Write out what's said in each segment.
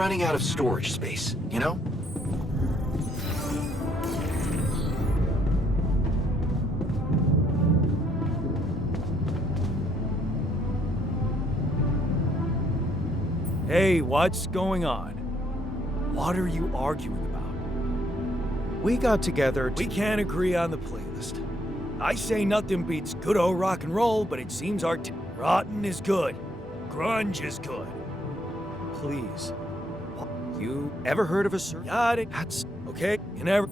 running out of storage space, you know? Hey, what's going on? What are you arguing about? We got together We can't agree on the playlist. I say nothing beats good old rock and roll, but it seems our rotten is good. Grunge is good. Please. You ever heard of a Got it. That's Okay, you never...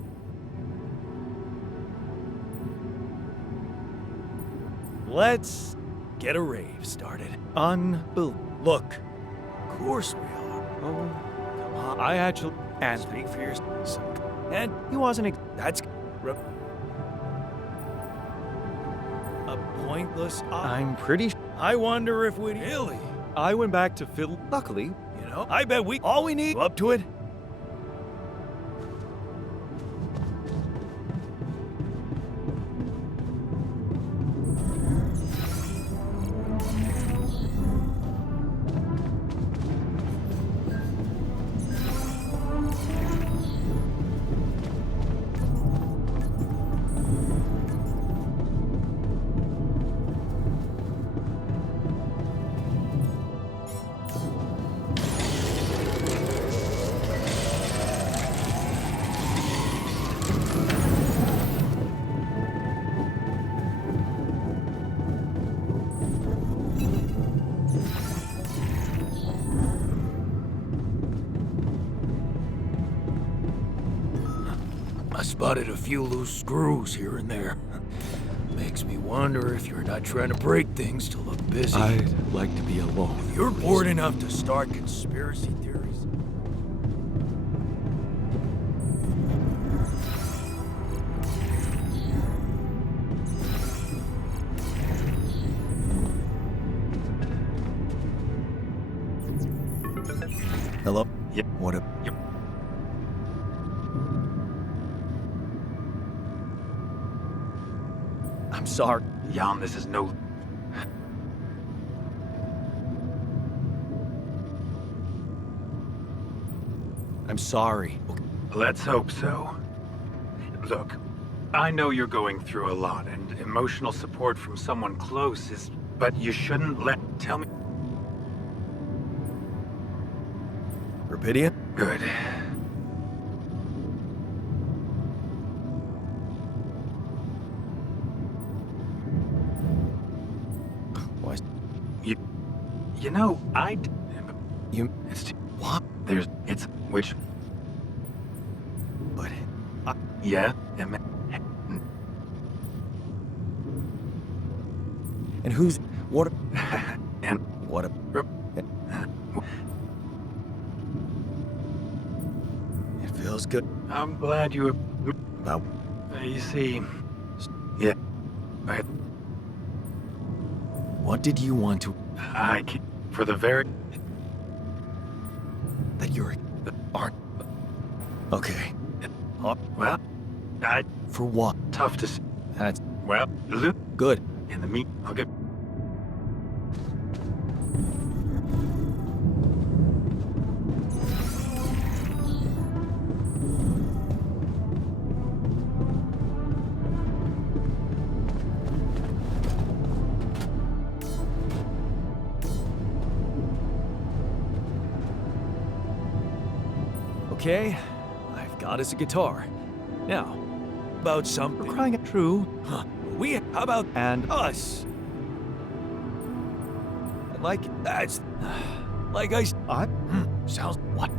Let's get a rave started. unbelievable. Look, of course we are. Oh, Come on, I actually... and Speak for yourself. And he wasn't. that's... A pointless... I'm pretty. I wonder if we'd... Really? I went back to fiddle. Luckily, You know, I bet we... All we need... Up to it? I spotted a few loose screws here and there. Makes me wonder if you're not trying to break things to look busy. I'd like to be alone. If you're bored enough to start conspiracy theories... Hello. Yep. What a. Yep. I'm sorry. Jan, this is no... I'm sorry. Let's hope so. Look, I know you're going through a lot, and emotional support from someone close is... But you shouldn't let... Tell me... Rapidian? Good. Why? You know, You. It's... What? There's... It's... Which... But. Yeah? And who's. What? And... What a. It feels good. I'm glad you... About. You see... Yeah. What did you want to. I can't... For the very... That you're. Aren't. Okay. Well... I... For what? Tough to... That's. Well... Look... Good. In the meat... I'll get... Okay, I've got us a guitar. Now, about something... We're crying it true. Huh. How about And. us? Like, that's... Like I... Sounds... What?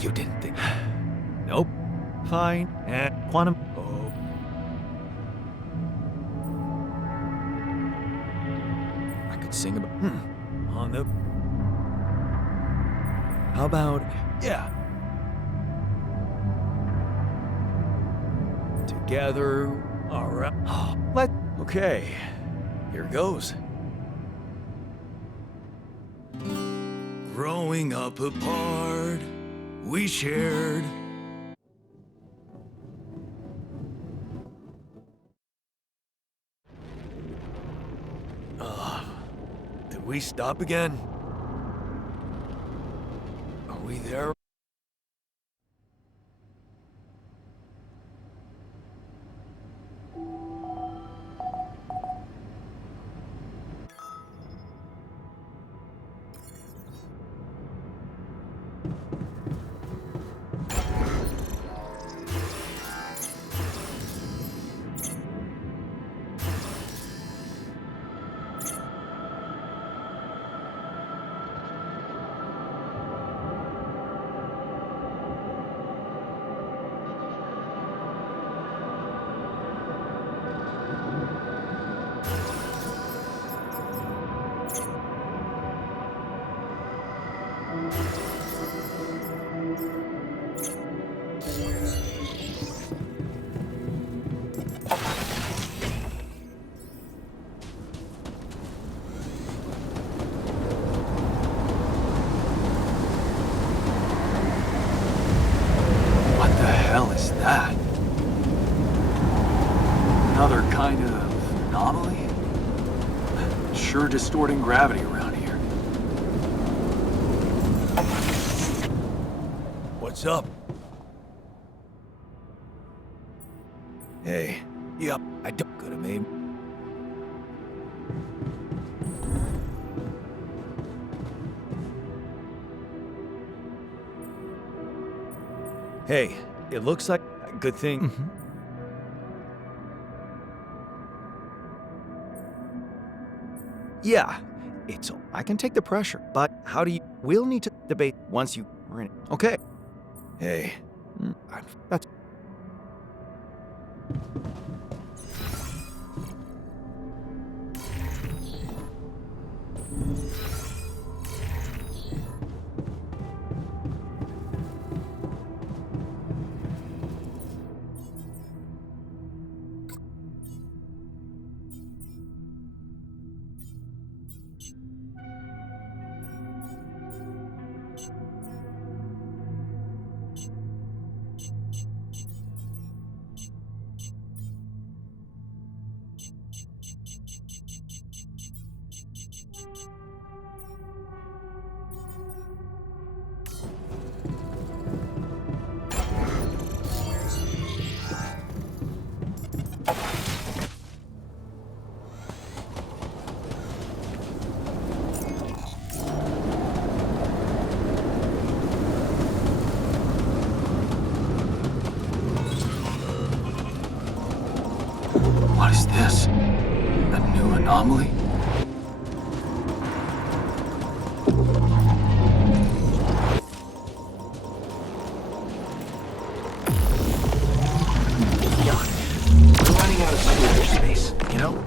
You didn't think... Nope. Fine. Eh. Quantum. Oh. I could sing about. On the... How about. Yeah. Together... Alright. Let. Okay. Here goes. Growing up apart, we shared... Did we stop again? What's that? Another kind of anomaly? Sure distorting gravity around here. What's up? Hey, yep, I don't could have made. Hey, it looks like a good thing. Yeah, I can take the pressure, but how do you? We'll need to debate once you are in it. Okay. Hey, that's. What is this? A new anomaly? We're running out of storage space, you know?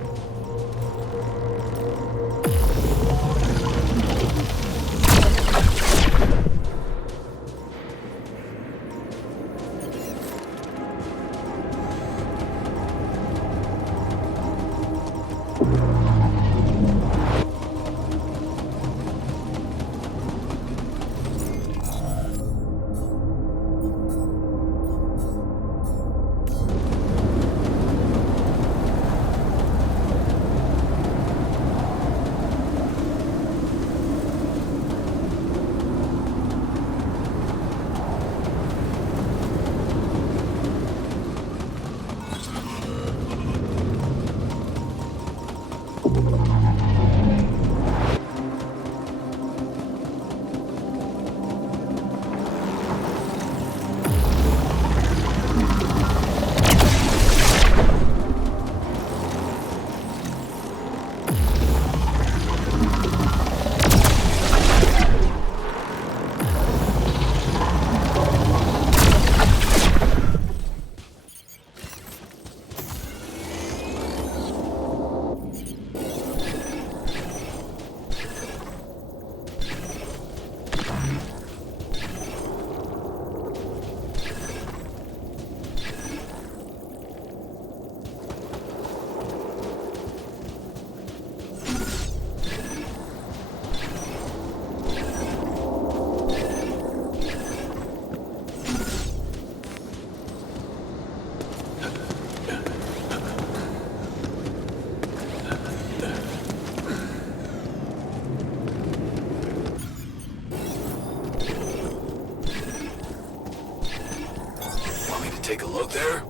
Take a look there.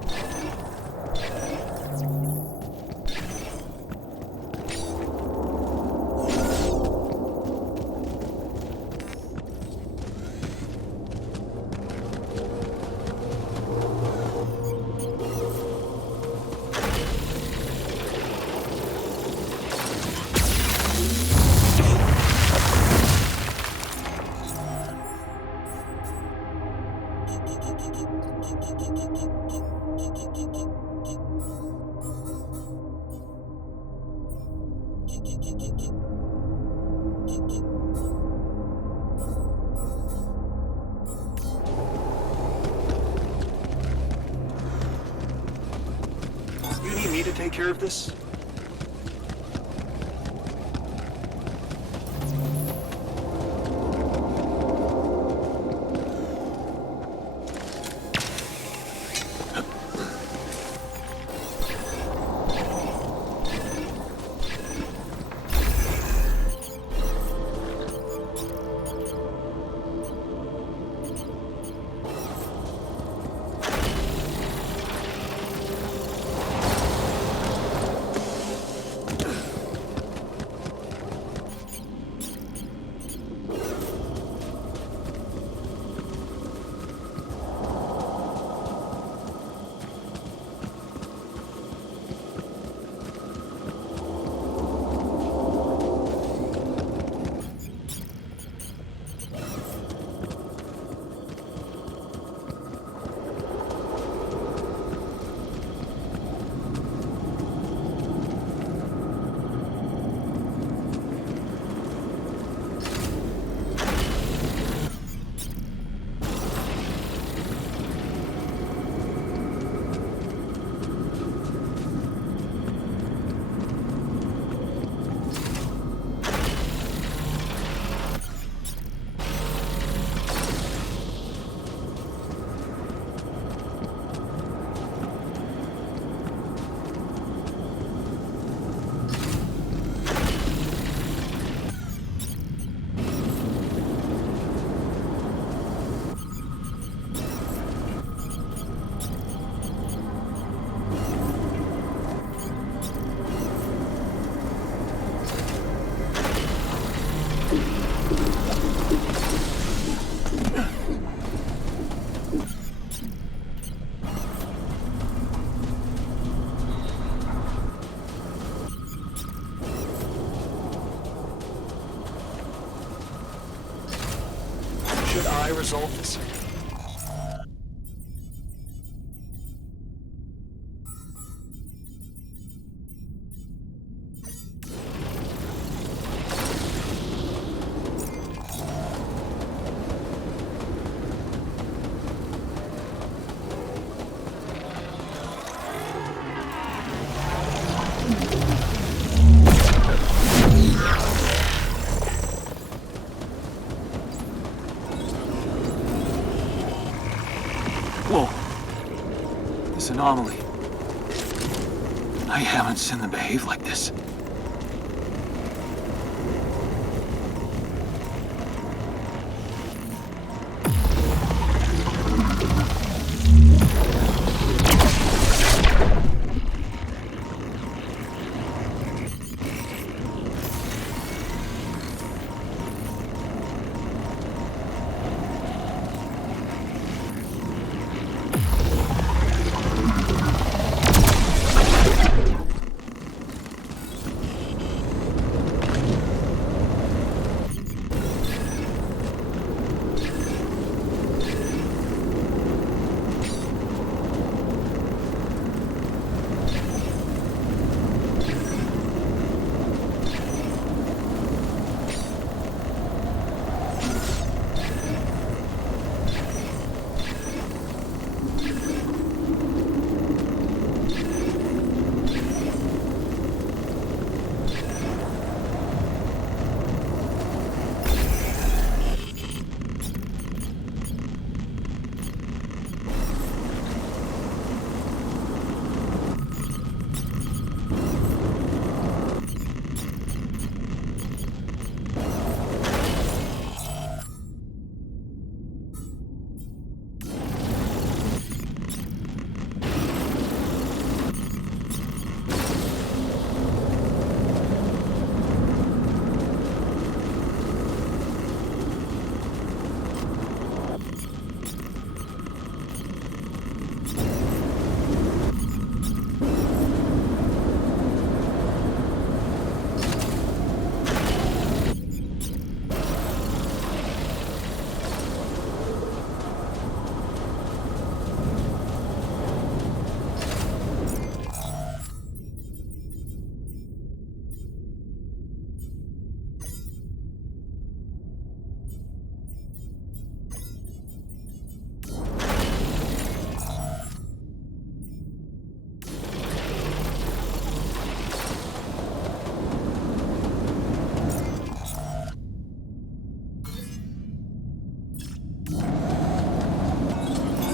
You need me to take care of this? resolve this? Whoa. This anomaly. I haven't seen them behave like this.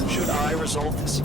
Should I resolve this?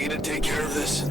me to take care of this?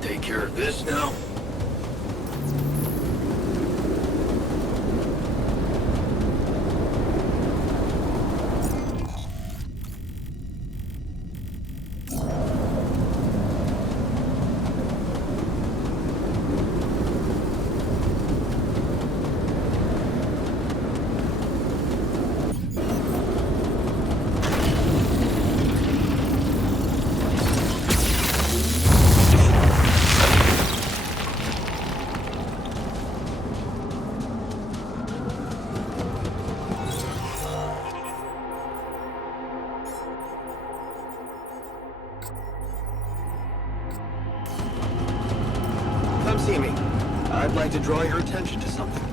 take care of this now. Come see me. I'd like to draw your attention to something.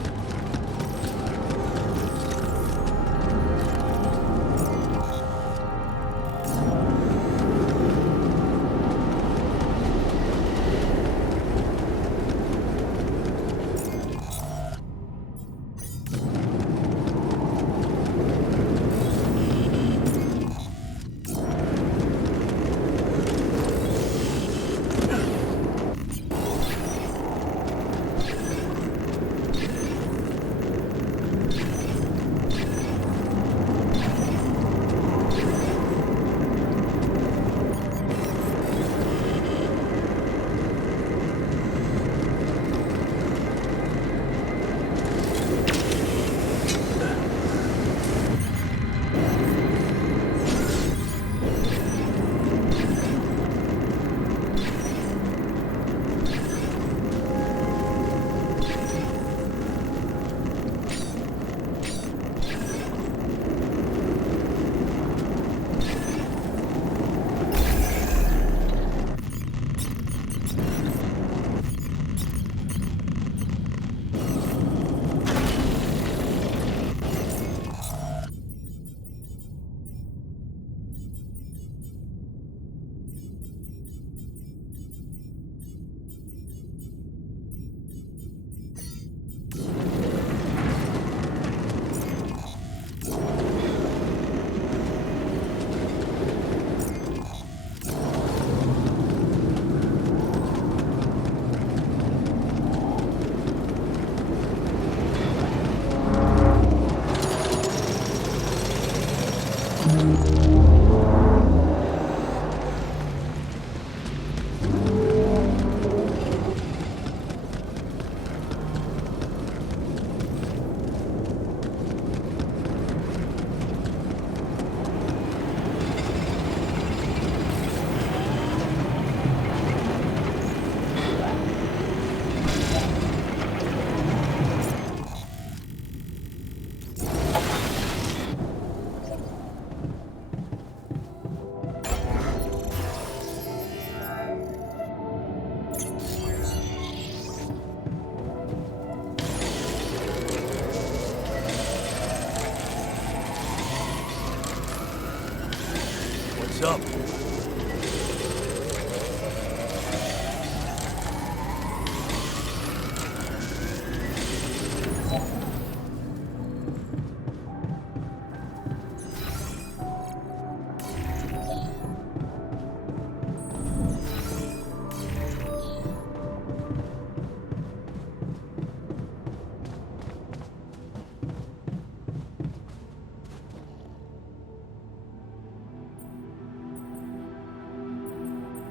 What's up?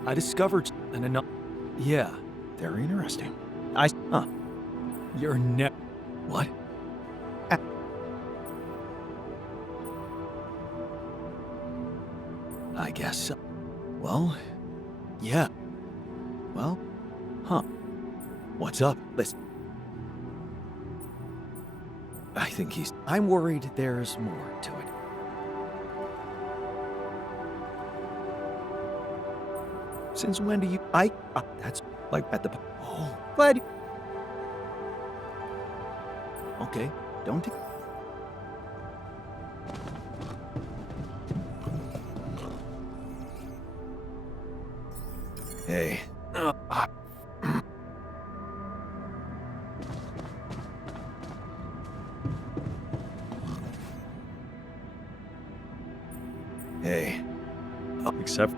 I discovered yeah, Very interesting. you're what? I guess so. Well, yeah. Well, what's up? Listen. I think I'm worried there's more to it. Since when do you... that's like at the... Oh, glad you... Okay, don't... Hey. Hey. Except...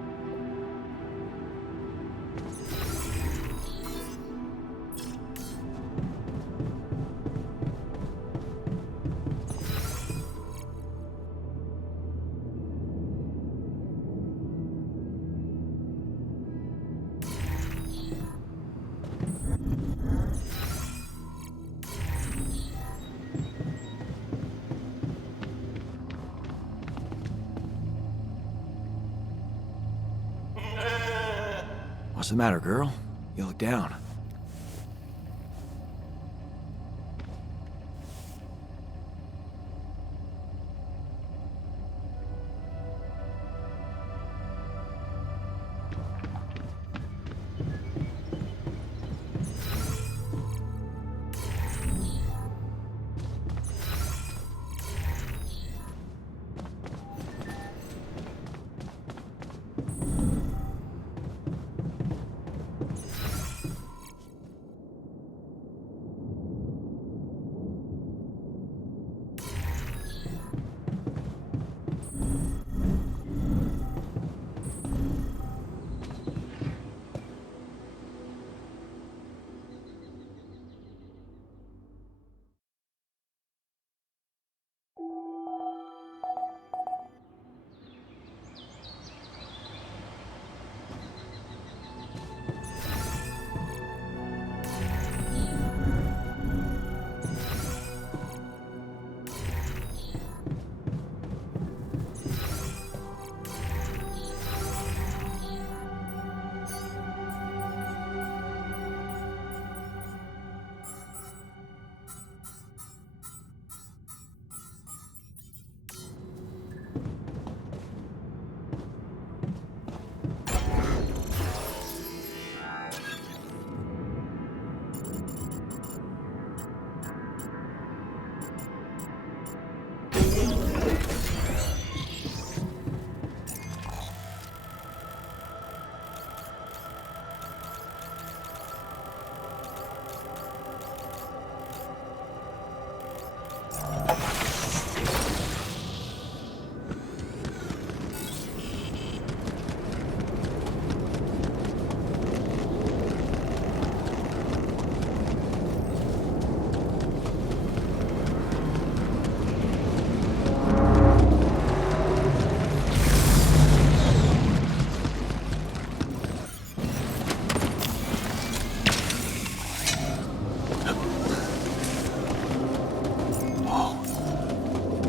What's the matter, girl? You look down.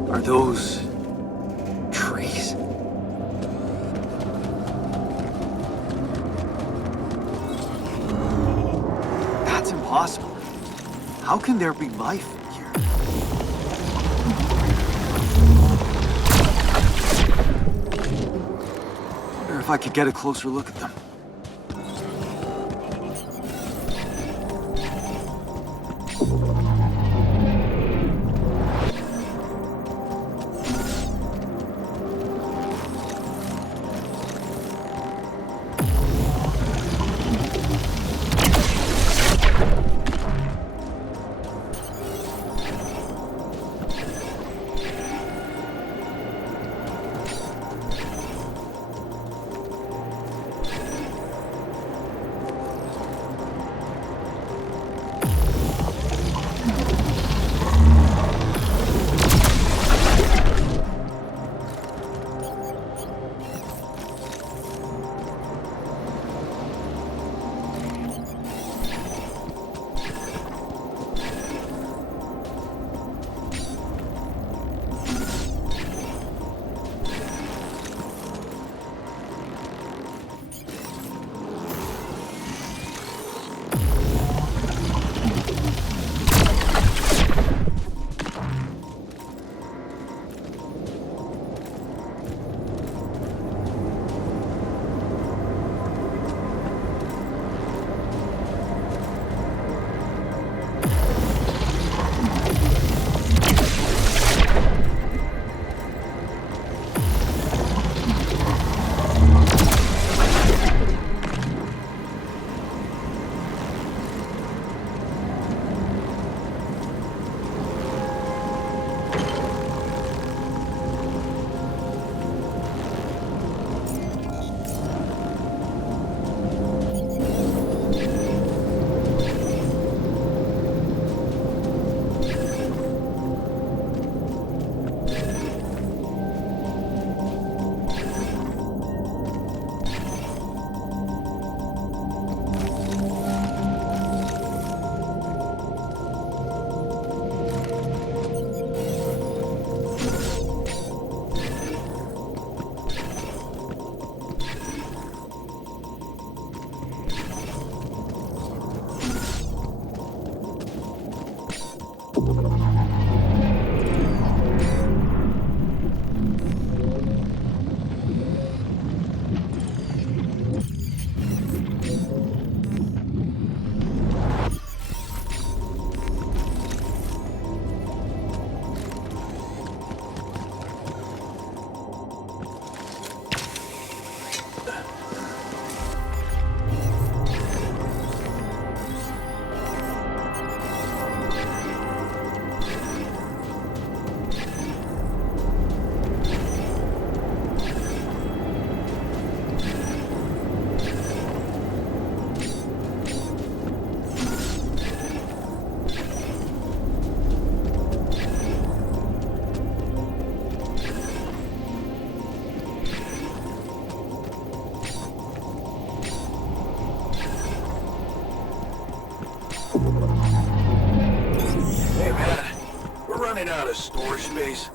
Are those trees? That's impossible. How can there be life here? Wonder if I could get a closer look at them. Hey man, we're running out of storage space.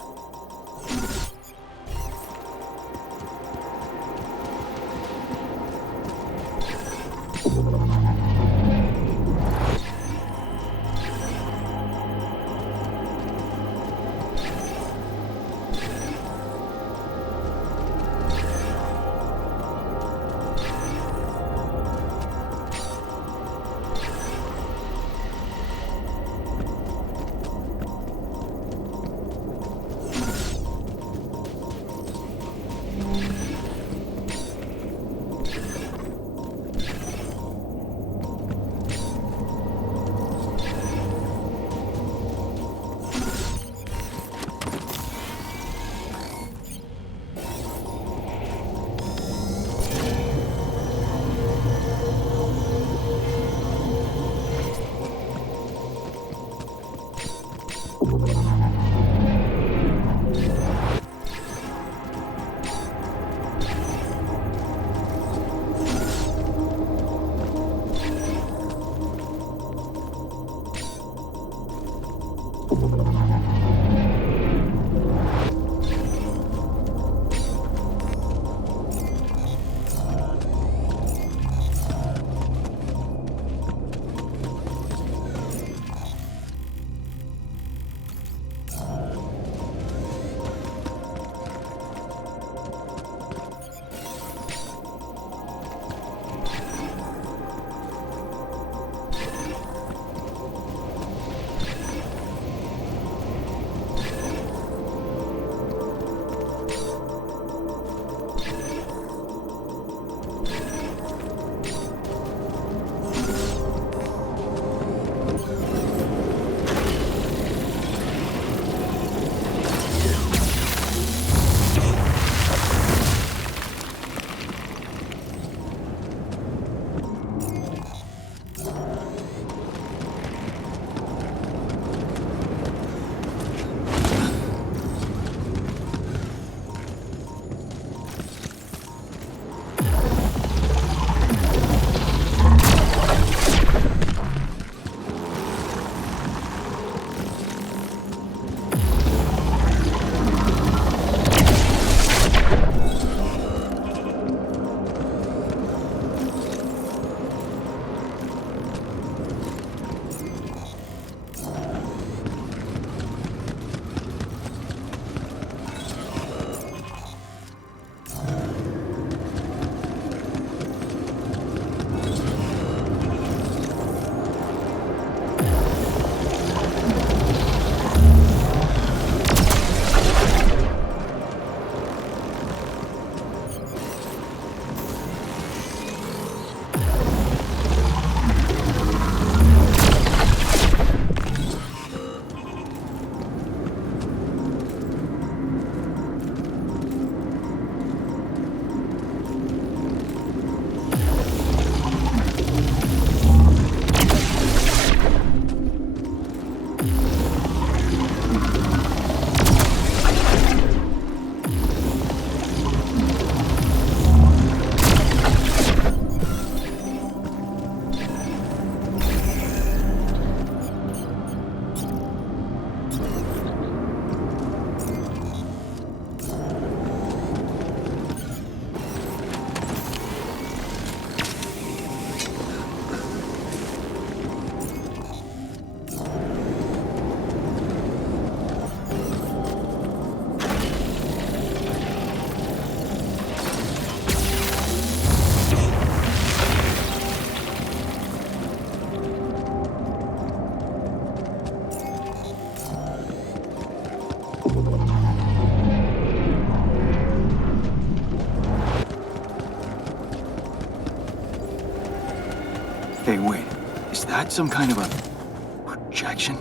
Hey, wait. Is that some kind of a projection?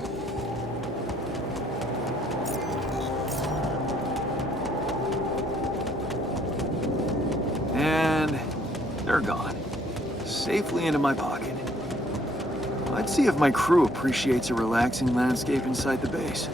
And they're gone. Safely into my pocket. Let's see if my crew appreciates a relaxing landscape inside the base.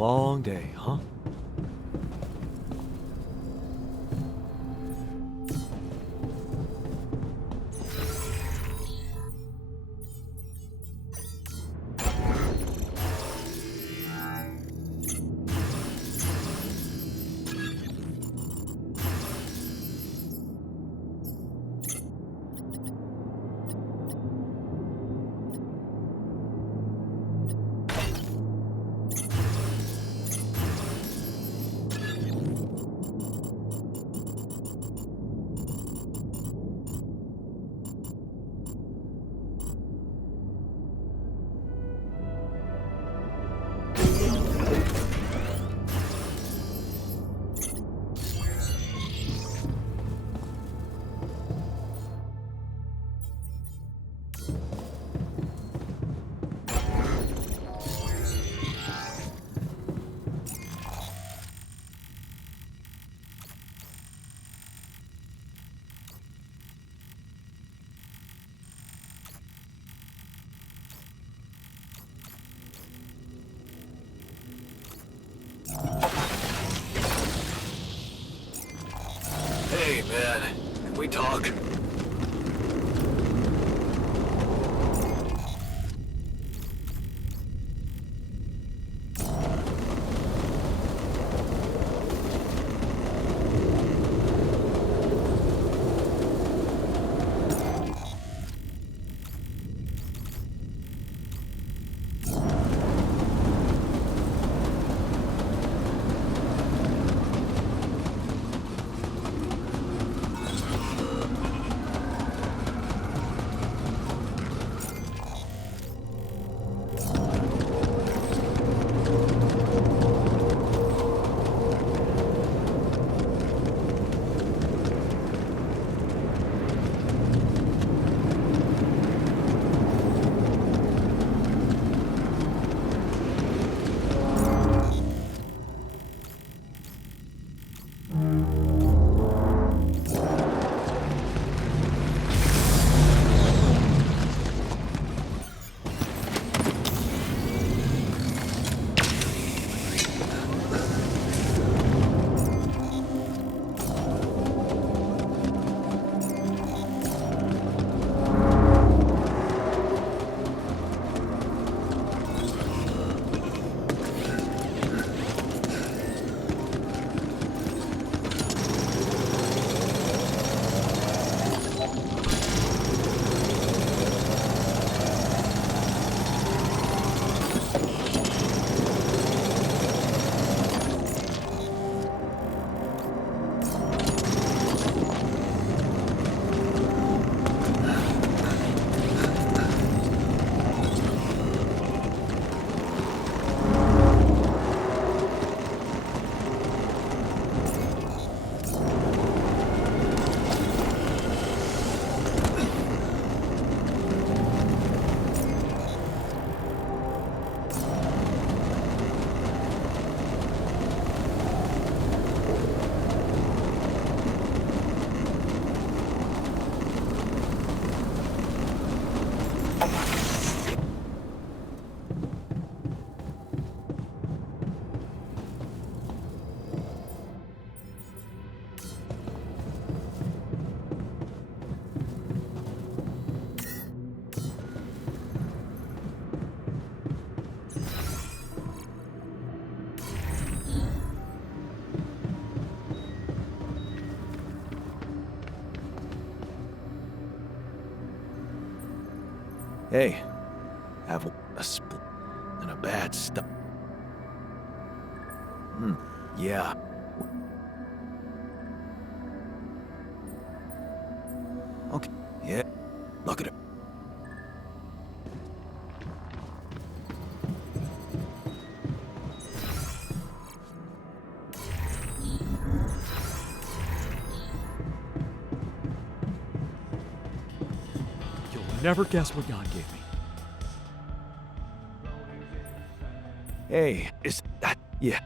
Long day, huh? Hey, man. Can we talk? Hey, have a split and a bad stuff. Yeah. Okay, yeah. Look at it. You'll never guess what God gave me. Hey, is that... Yeah.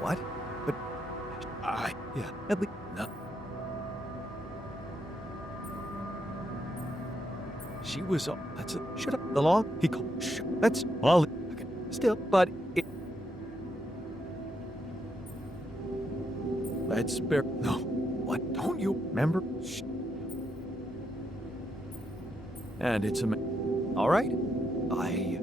What? But yeah, at least no. She was. That's a. Shut up. The long. He called. That's all. Okay. Still, but it. Let's spare. No. What? Don't you remember? Shh. And it's a. All right. I.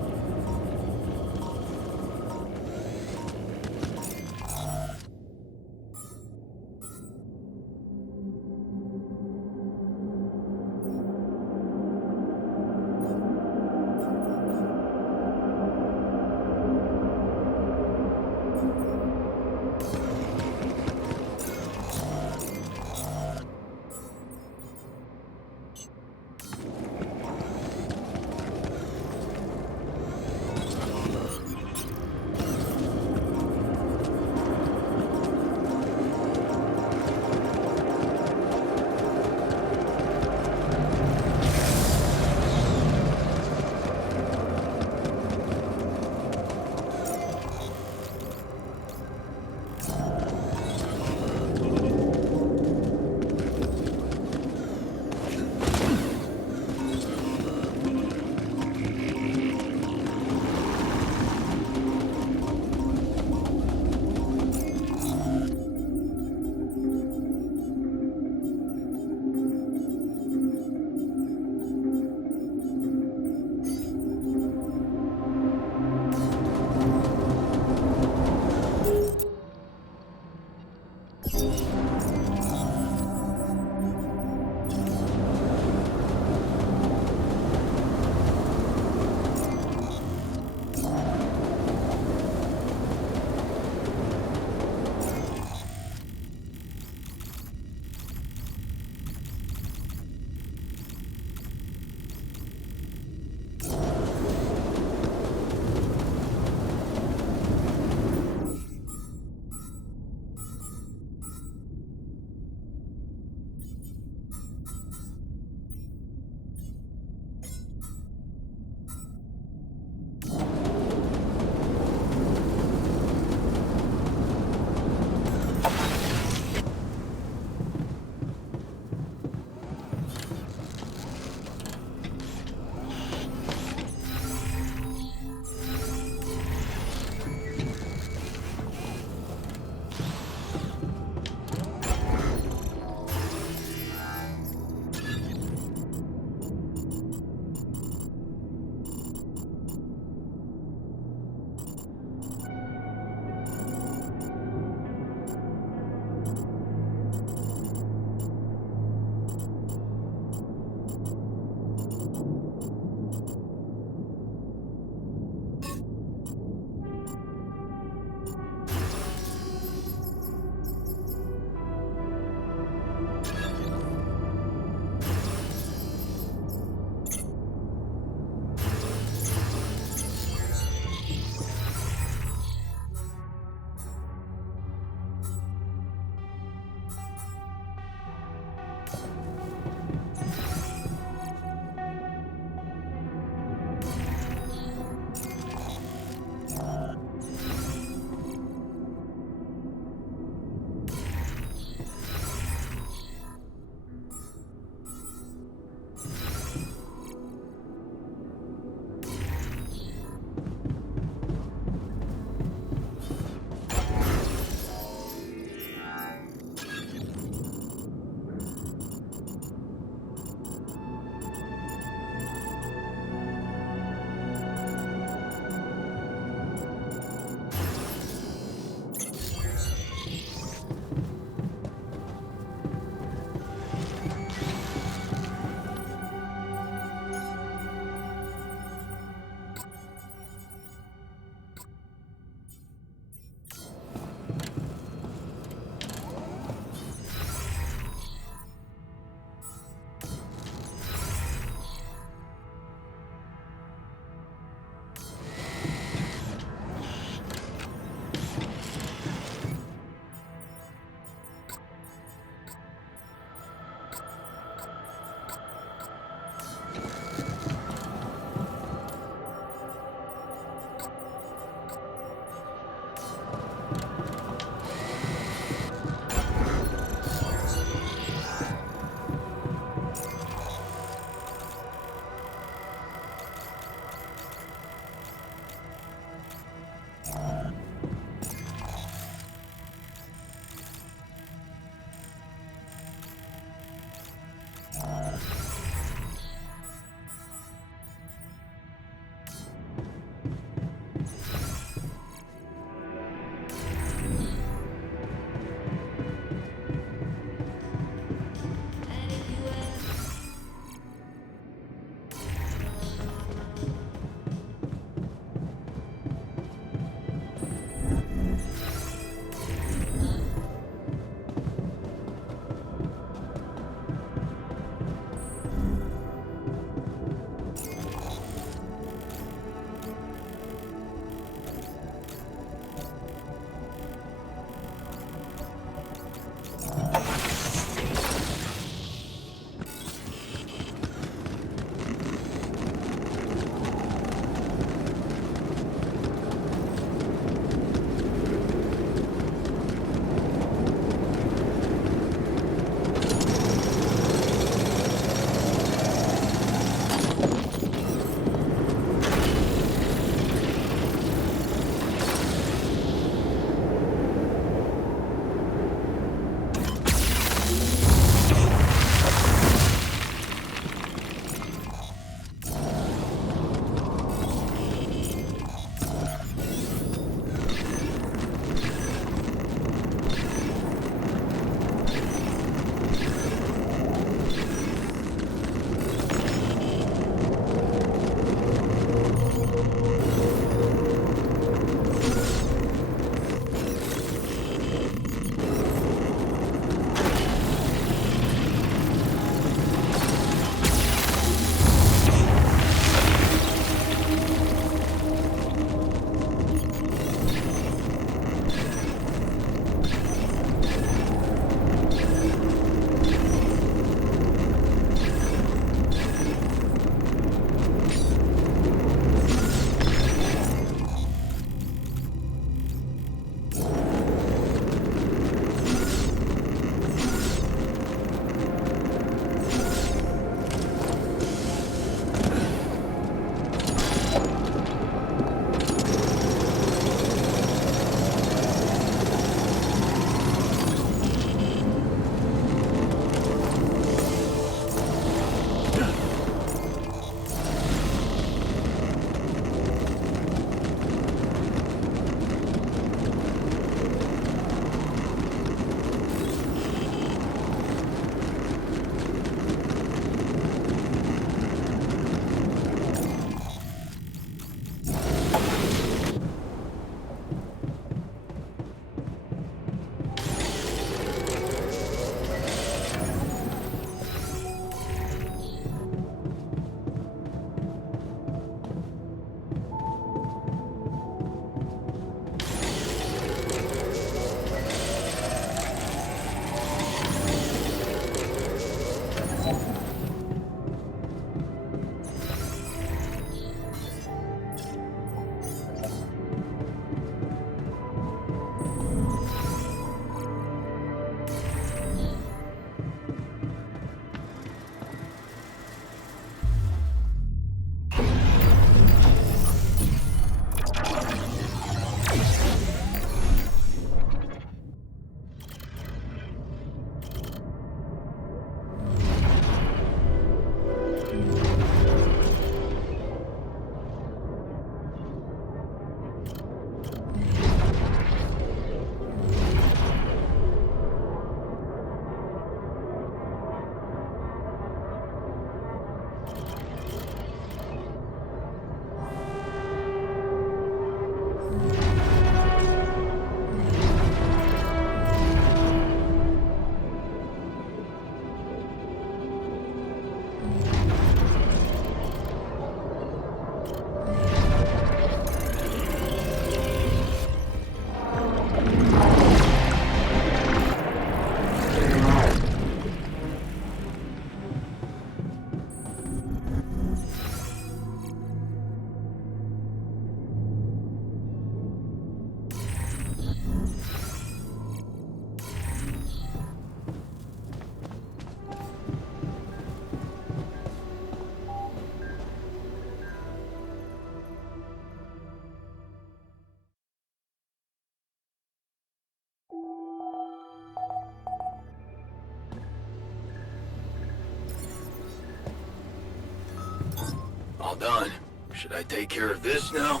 All done. Should I take care of this now?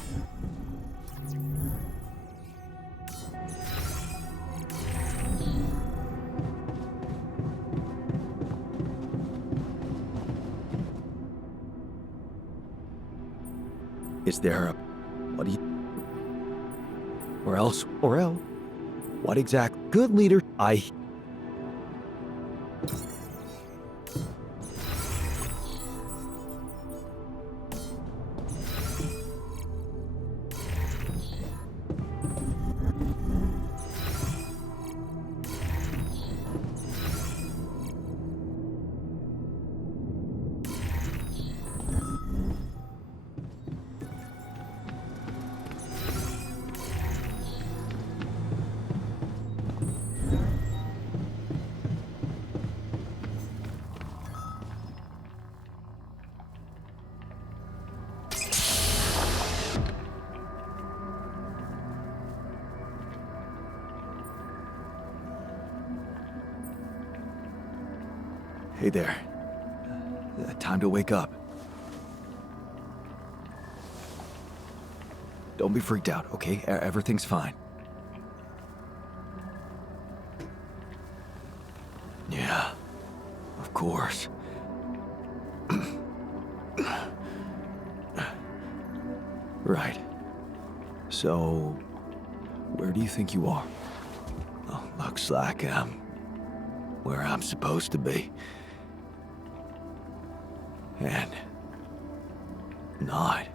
Is there a... What do you... Or else... What exact... Good leader... Hey there. Time to wake up. Don't be freaked out, okay? Everything's fine. Yeah, of course. Right. So, where do you think you are? Oh, looks like I'm where I'm supposed to be. And not.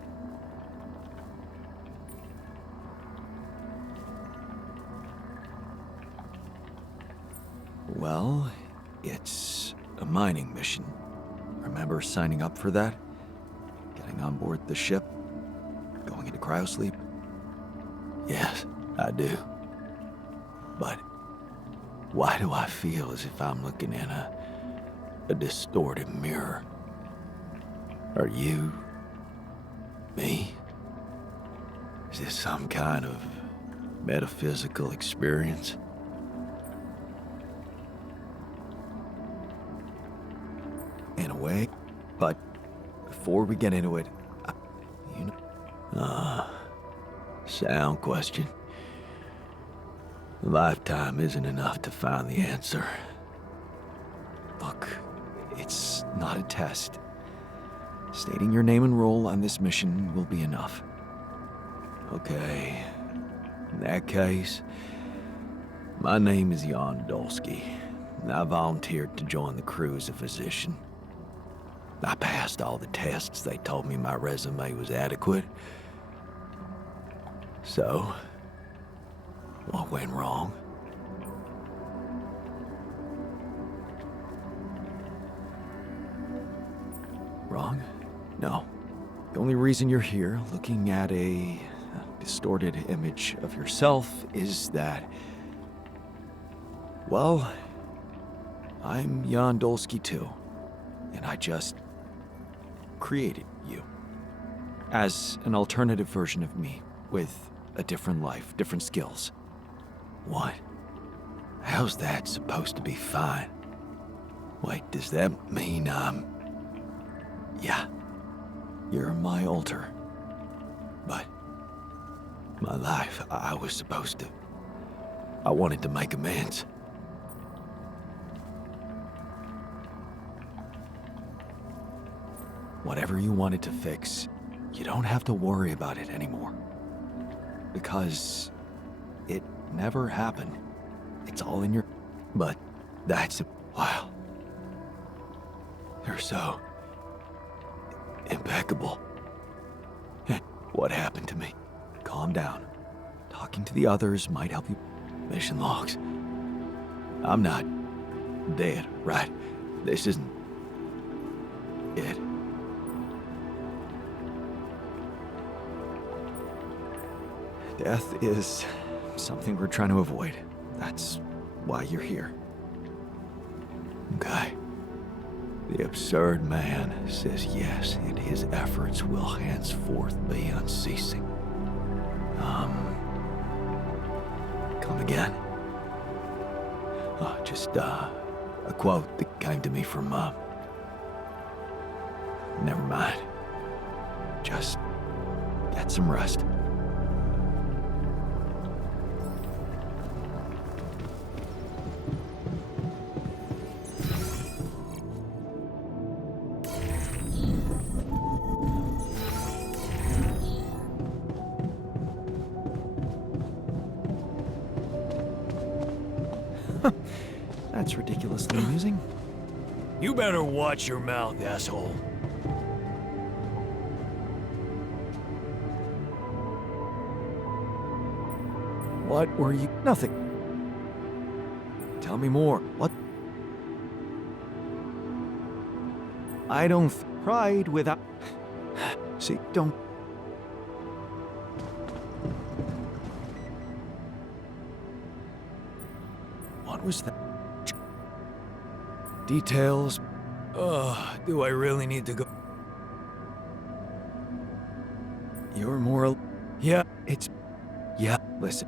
Well, it's a mining mission. Remember signing up for that? Getting on board the ship? Going into cryosleep? Yes, I do. But why do I feel as if I'm looking in a distorted mirror? Are you... me? Is this some kind of metaphysical experience? In a way, but before we get into it, you know... sound question. A lifetime isn't enough to find the answer. Look, it's not a test. Stating your name and role on this mission will be enough. Okay. In that case, my name is Jan Dolsky, and I volunteered to join the crew as a physician. I passed all the tests. They told me my resume was adequate. So, what went wrong? Wrong? No. The only reason you're here, looking at a distorted image of yourself, is that... well, I'm Jan Dolsky too. And I just created you. As an alternative version of me, with a different life, different skills. What? How's that supposed to be fine? Wait, does that mean yeah. You're my alter. But my life, I was supposed to... I wanted to make amends. Whatever you wanted to fix, you don't have to worry about it anymore. Because it never happened. It's all in your... But that's... wow. You're so... impeccable. What happened to me? Calm down. Talking to the others might help you. Mission logs. I'm not dead, right? This isn't it. Death is something we're trying to avoid. That's why you're here. Okay. The absurd man says yes, and his efforts will henceforth be unceasing. Come again? Just a quote that came to me from, never mind. some rest. That's ridiculously amusing. You better watch your mouth, asshole. What were you? Nothing. Tell me more. What? I don't pride without. See, don't. What was that? Details. Do I really need to go? You're more. Yeah, it's. Yeah, listen.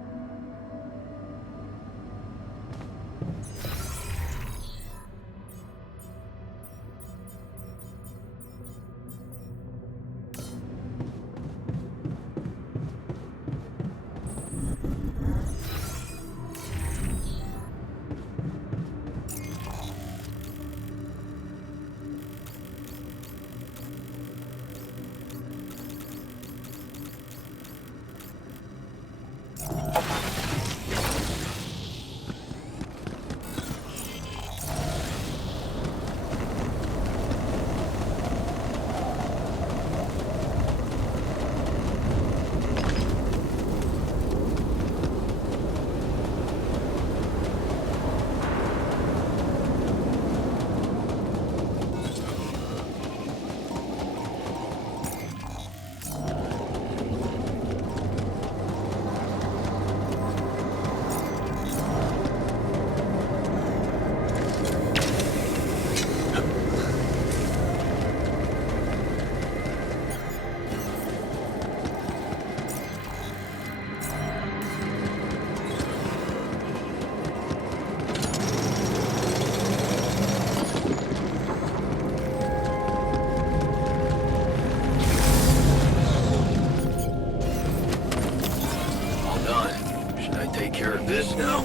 This now?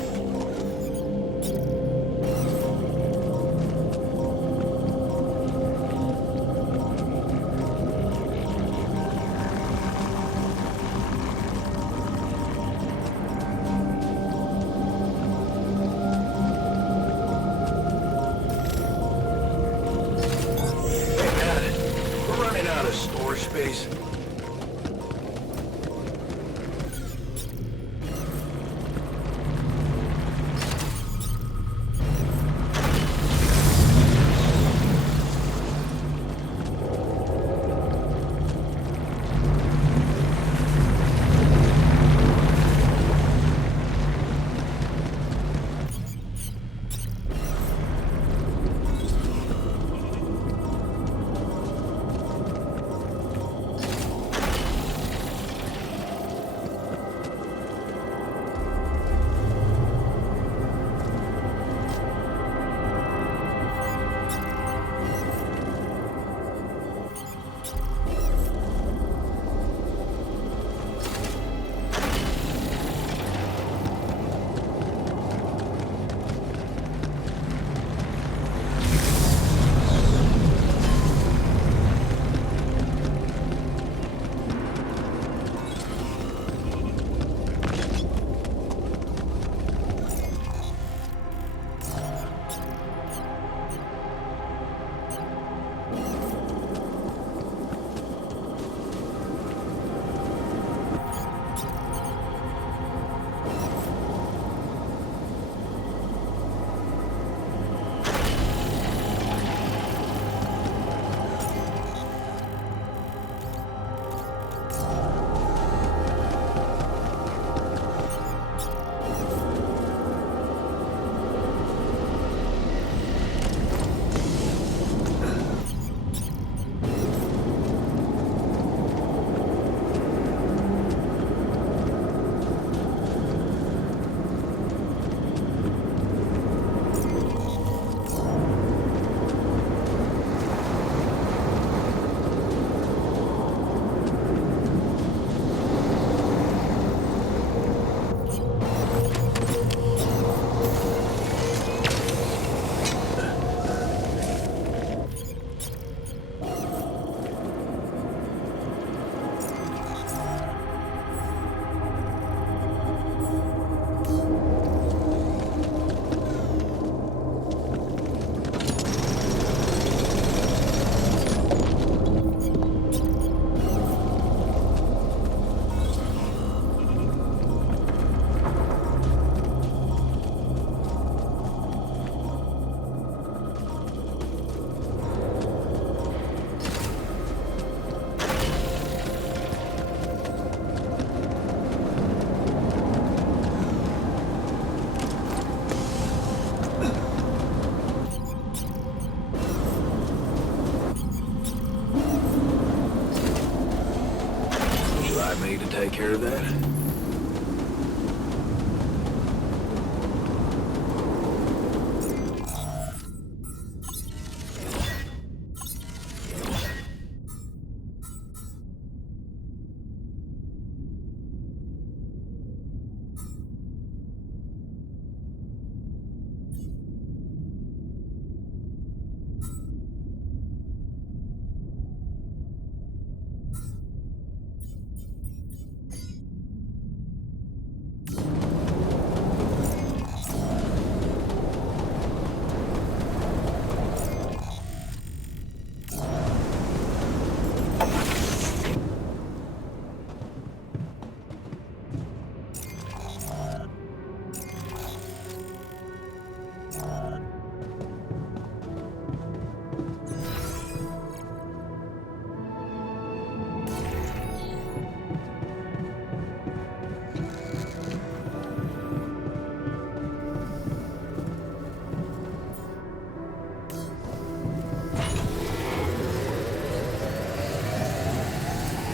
Hey, man, we're running out of storage space. hear that?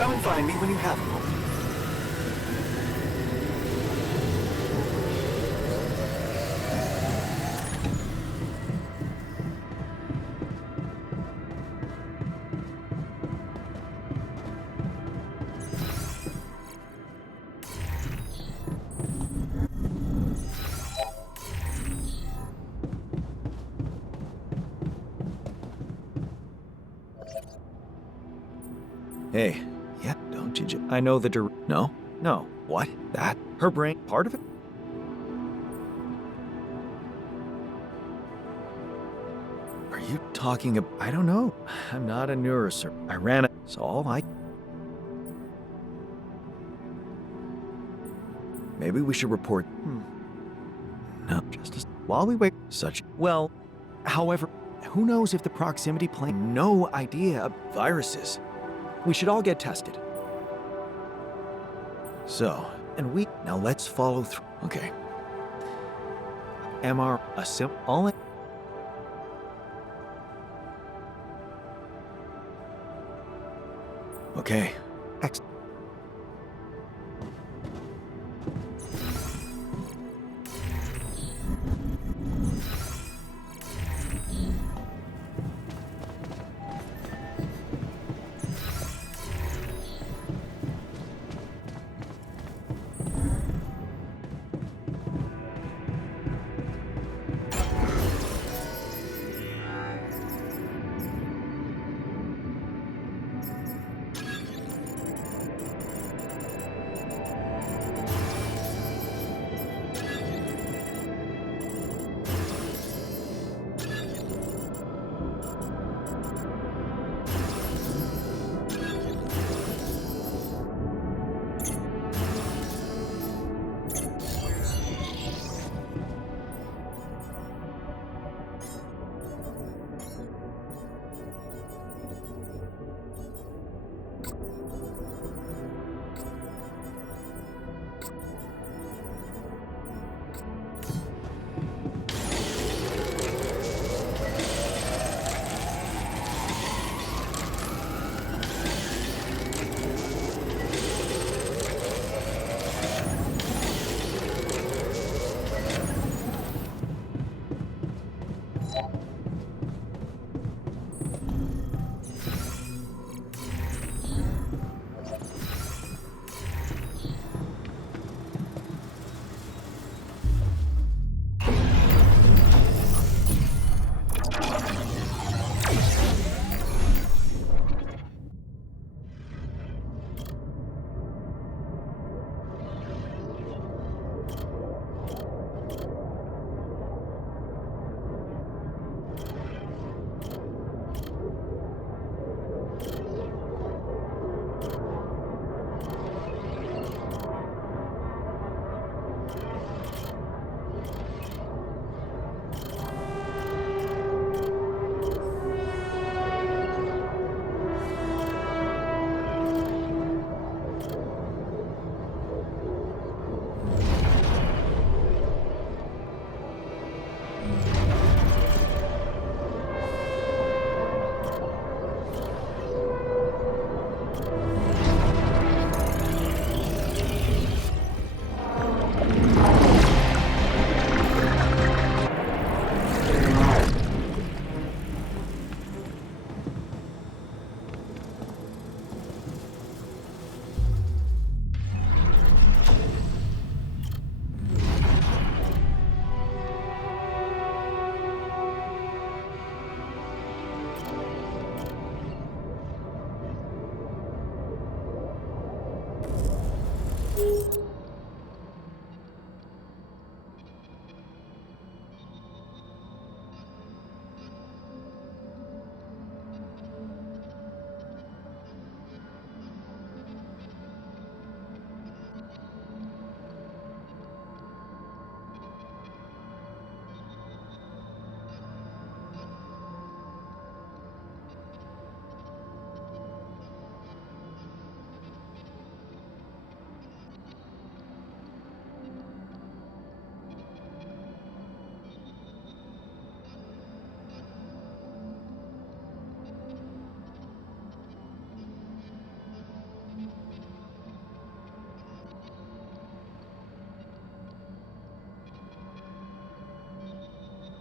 Come and find me when you have a moment. Hey, yeah, don't you I know the No? No. What? That? Her brain? Part of it? Are you talking about? I don't know. I'm not a neurosurgeon. I ran it. It's all I... Maybe we should report... No, just as... While we wait... Such... Well, however, who knows if the proximity plane... No idea of viruses. We should all get tested. So, and we... Now let's follow through. Okay. MR... A sim... All in... Okay. Excellent.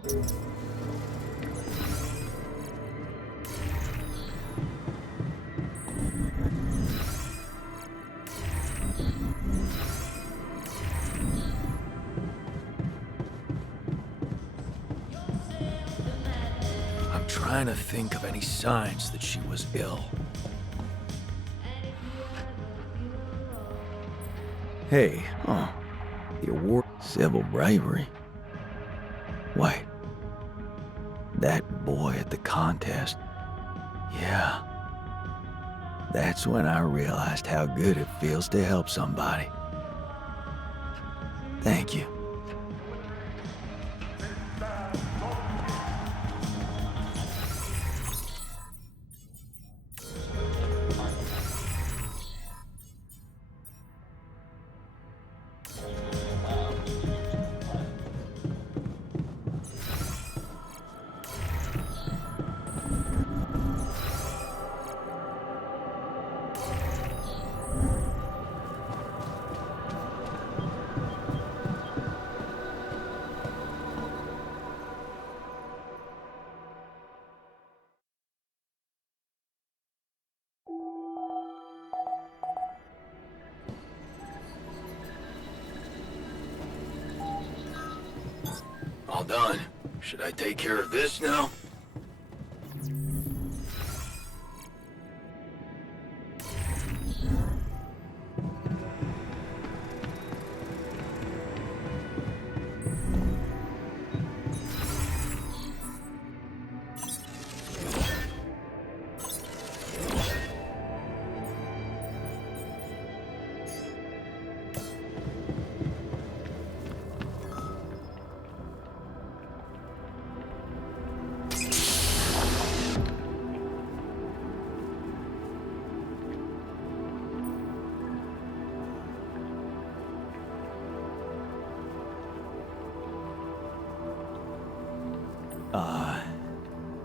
I'm trying to think of any signs that she was ill. Hey, the award, civil bravery. Wait, that boy at the contest. Yeah, that's when I realized how good it feels to help somebody. Thank you. All done. Should I take care of this now?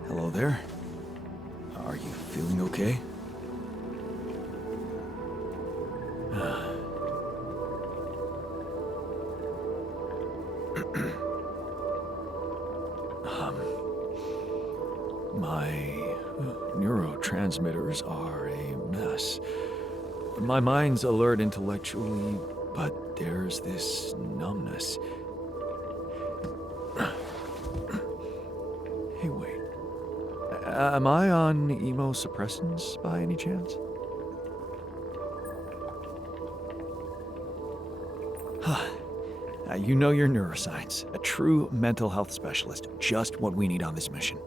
Hello there. Are you feeling okay? My neurotransmitters are a mess. My mind's alert intellectually, but there's this numbness. Hey, wait. Am I on immunosuppressants by any chance? You know your neuroscience. A true mental health specialist. Just what we need on this mission.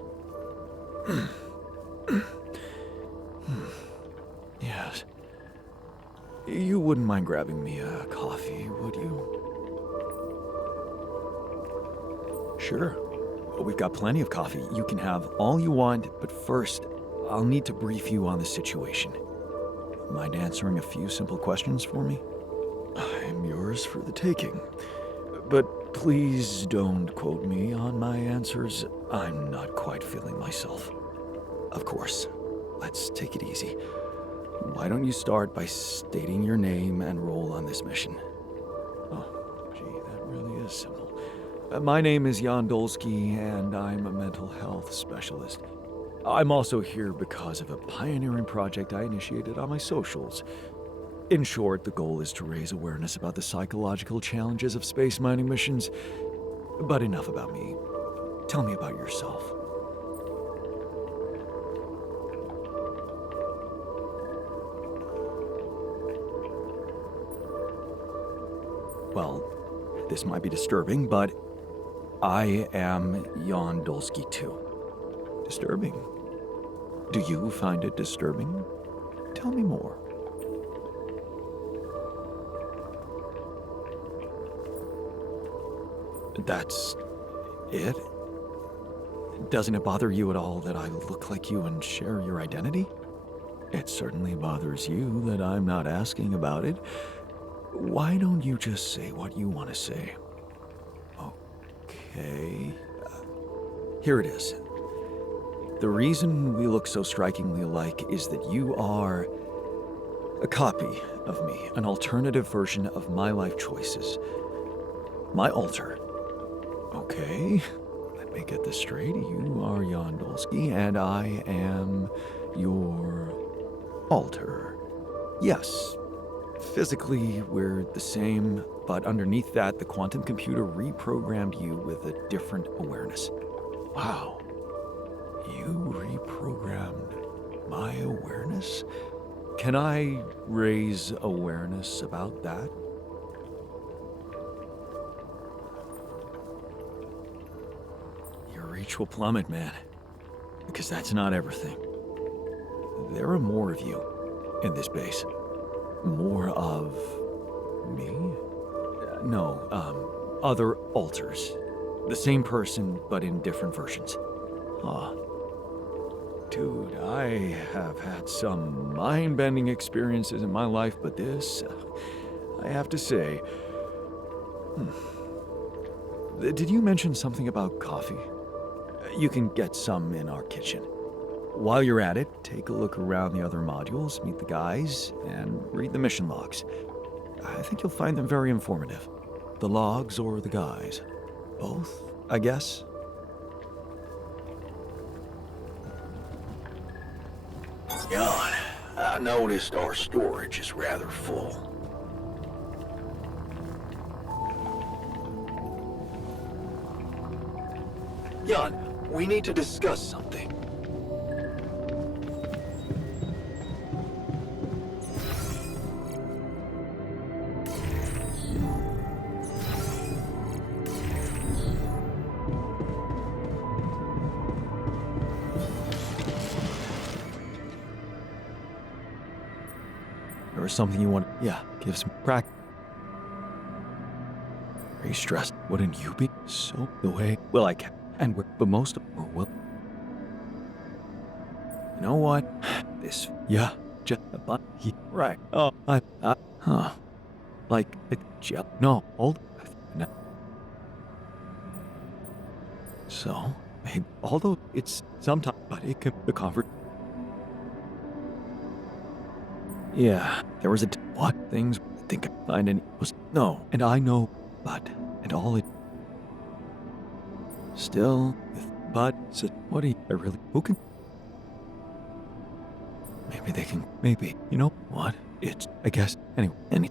Yes. You wouldn't mind grabbing me a coffee, would you? Sure. We've got plenty of coffee. You can have all you want, but first, I'll need to brief you on the situation. Mind answering a few simple questions for me? I'm yours for the taking. But please don't quote me on my answers. I'm not quite feeling myself. Of course. Let's take it easy. Why don't you start by stating your name and role on this mission? Oh, gee, that really is simple. My name is Jan Dolsky, and I'm a mental health specialist. I'm also here because of a pioneering project I initiated on my socials. In short, the goal is to raise awareness about the psychological challenges of space mining missions. But enough about me. Tell me about yourself. Well, this might be disturbing, but I am Jan Dolsky too. Disturbing? Do you find it disturbing? Tell me more. That's it? Doesn't it bother you at all that I look like you and share your identity? It certainly bothers you that I'm not asking about it. Why don't you just say what you want to say? Okay. Here it is. The reason we look so strikingly alike is that you are a copy of me, an alternative version of my life choices. My alter. Okay, Let me get this straight. You are Yondolski, and I am your alter. Yes. Physically, we're the same, but underneath that, the quantum computer reprogrammed you with a different awareness. Wow. You reprogrammed my awareness? Can I raise awareness about that? Your reach will plummet, man. Because that's not everything. There are more of you in this base. More of me? No, other alters. The same person, but in different versions. Huh. Dude, I have had some mind-bending experiences in my life, but this, I have to say... Did you mention something about coffee? You can get some in our kitchen. While you're at it, take a look around the other modules, meet the guys, and read the mission logs. I think you'll find them very informative. The logs or the guys? Both, I guess? Jan, I noticed our storage is rather full. Jan, we need to discuss something. Or something you want... Yeah, give some practice. Are you stressed? Wouldn't you be? So the way... Well, I can. And we're... But most of... Or will... You know what? This... Yeah. Just... But... Right. Oh, huh. Like... No. Hold... No. So... Maybe... Although it's... Sometimes... But it could... The comfort... Yeah, there was what? Things I think I find any was no, and I know, but and all it still with but so what do you I really who can maybe they can maybe you know what? It's I guess anyway any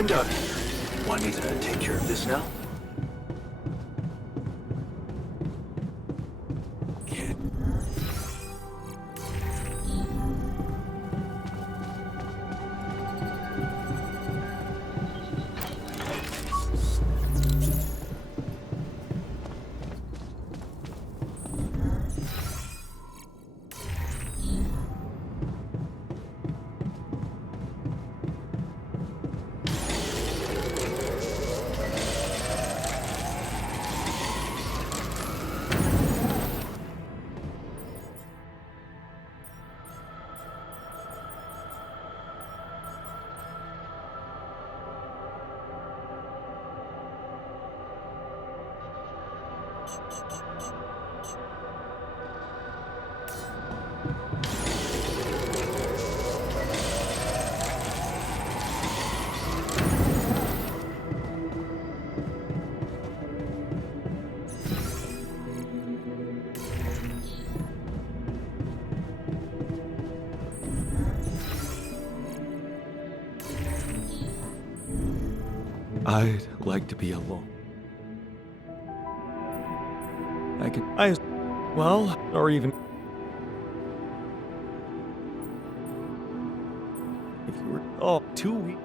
I'm done. Want me to take care of this now? I'd like to be alone. Well, or even if you were, 2 weeks.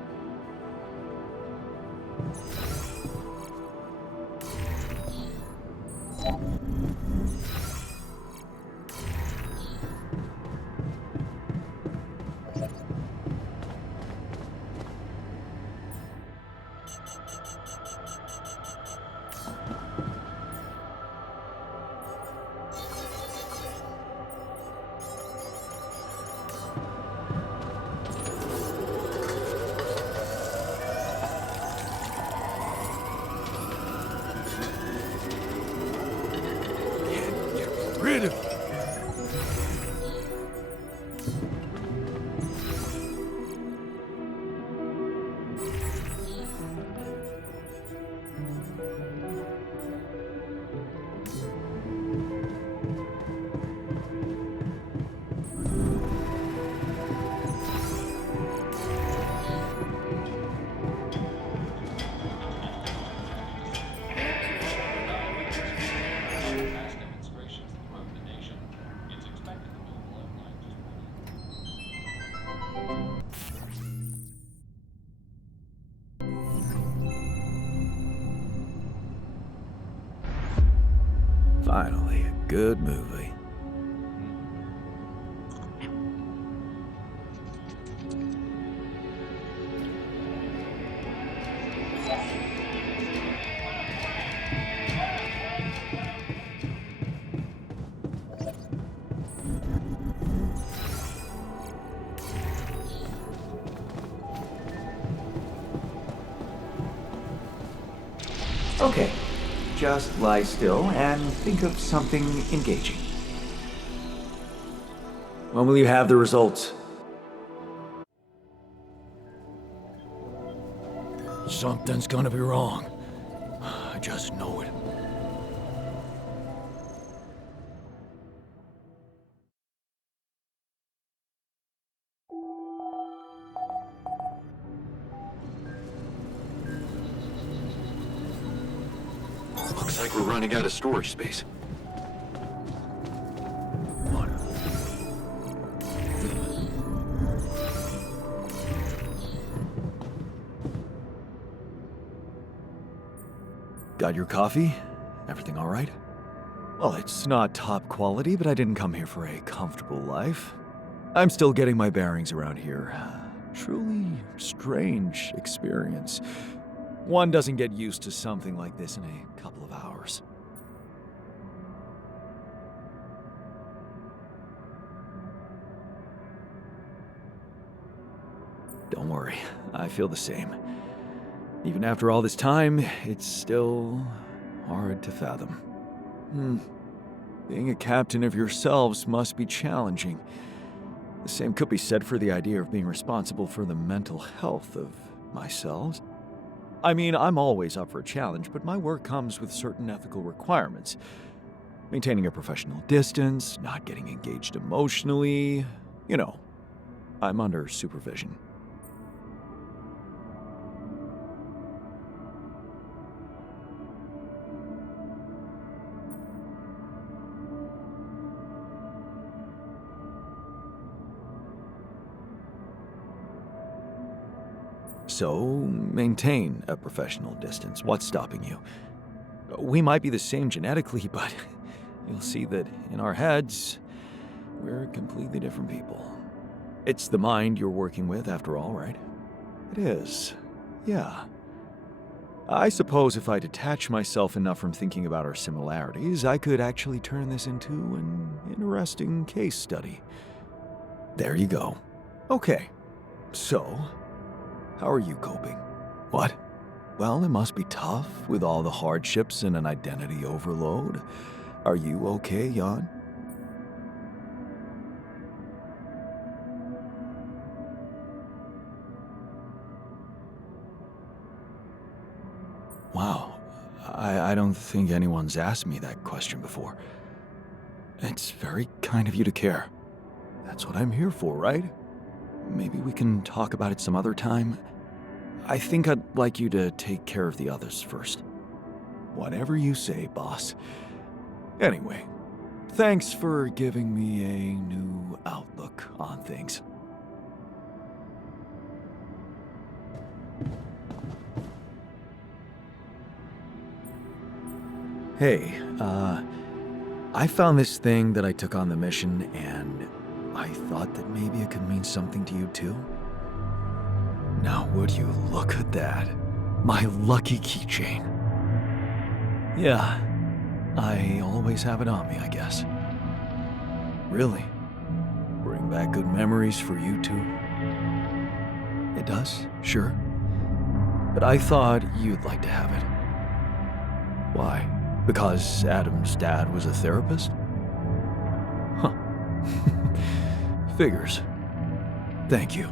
Rid of it. Finally, a good movie. Okay, just lie still and think of something engaging. When will you have the results? Something's gonna be wrong. I just know it. Looks like we're running out of storage space. Got your coffee? Everything all right? Well, it's not top quality, but I didn't come here for a comfortable life. I'm still getting my bearings around here. Truly strange experience. One doesn't get used to something like this in a couple of hours. Don't worry, I feel the same. Even after all this time, it's still hard to fathom. Being a captain of yourselves must be challenging. The same could be said for the idea of being responsible for the mental health of myself. I mean, I'm always up for a challenge, but my work comes with certain ethical requirements. Maintaining a professional distance, not getting engaged emotionally. You know, I'm under supervision. So, maintain a professional distance. What's stopping you? We might be the same genetically, but you'll see that in our heads, we're completely different people. It's the mind you're working with, after all, right? It is. Yeah. I suppose if I detach myself enough from thinking about our similarities, I could actually turn this into an interesting case study. There you go. Okay. So, how are you coping? What? Well, it must be tough with all the hardships and an identity overload. Are you okay, Jan? Wow. I don't think anyone's asked me that question before. It's very kind of you to care. That's what I'm here for, right? Maybe we can talk about it some other time. I think I'd like you to take care of the others first. Whatever you say, boss. Anyway, thanks for giving me a new outlook on things. Hey, I found this thing that I took on the mission, and I thought that maybe it could mean something to you too. Now would you look at that? My lucky keychain. Yeah, I always have it on me, I guess. Really? Bring back good memories for you too? It does, sure. But I thought you'd like to have it. Why? Because Adam's dad was a therapist? Huh. Figures. Thank you.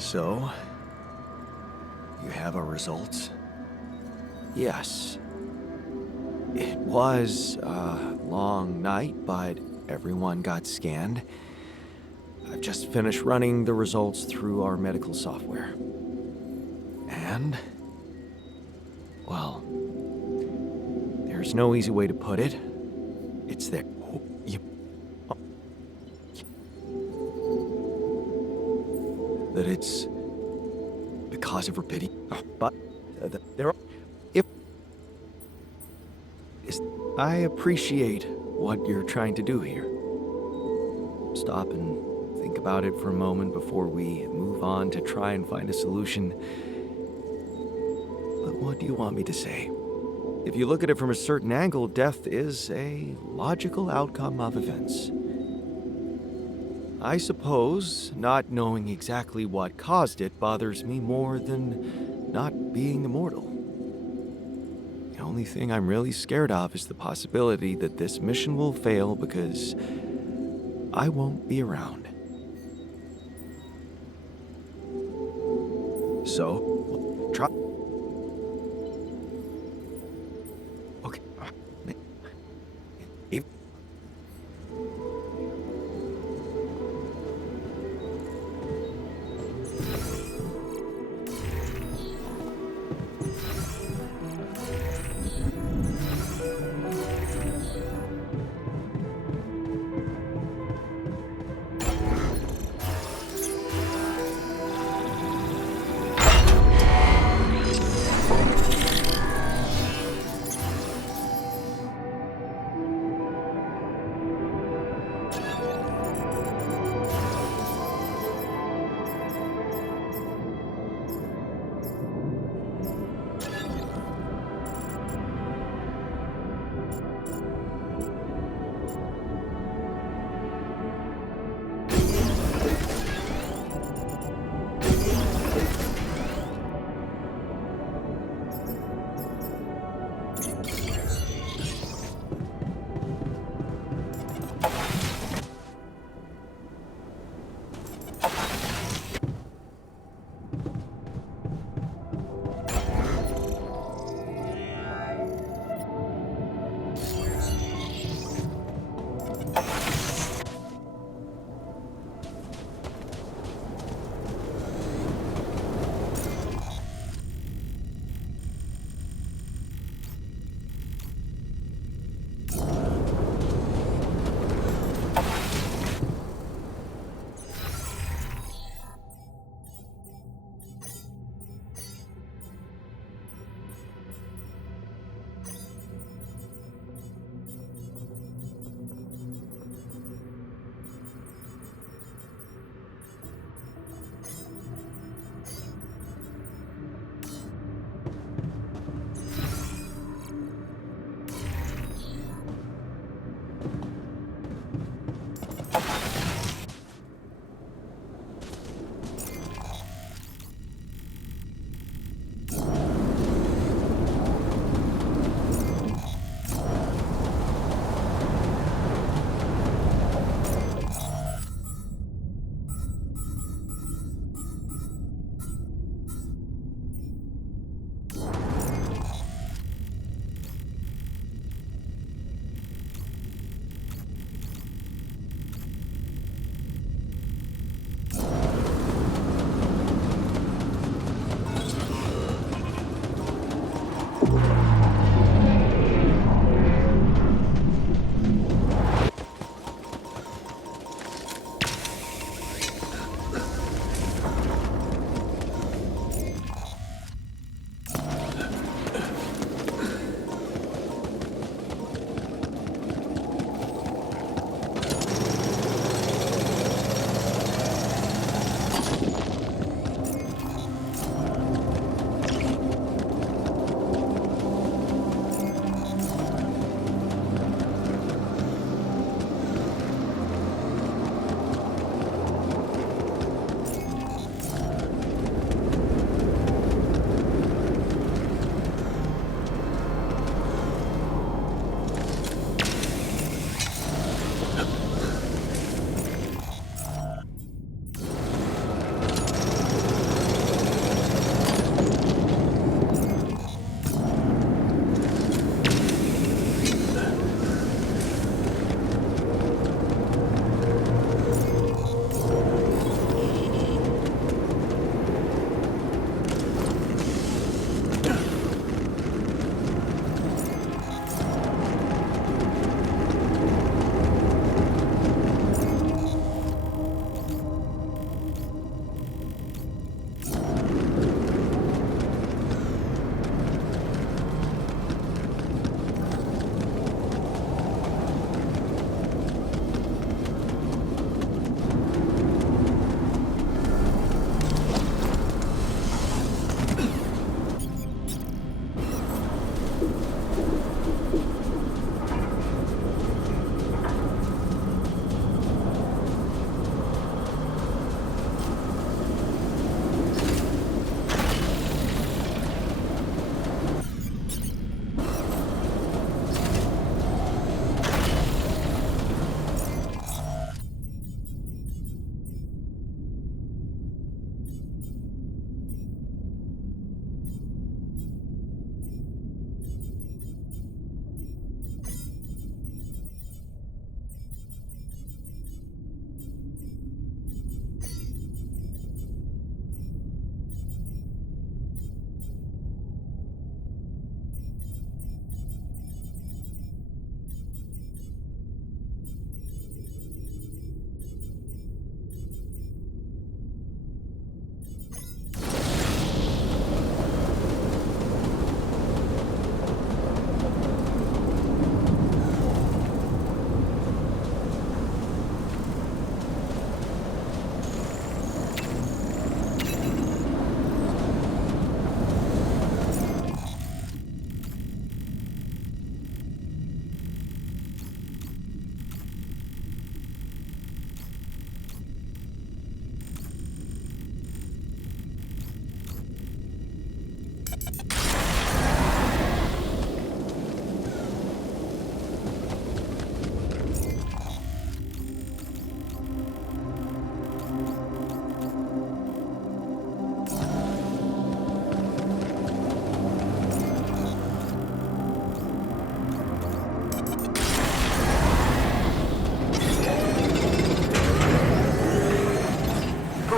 So, you have our results? Yes. It was a long night, but everyone got scanned. I've just finished running the results through our medical software. And, well, there's no easy way to put it. It's there. That it's because of her pity. But there are. I appreciate what you're trying to do here. Stop and think about it for a moment before we move on to try and find a solution. But what do you want me to say? If you look at it from a certain angle, death is a logical outcome of events. I suppose not knowing exactly what caused it bothers me more than not being immortal. The only thing I'm really scared of is the possibility that this mission will fail because I won't be around. So, try. Okay.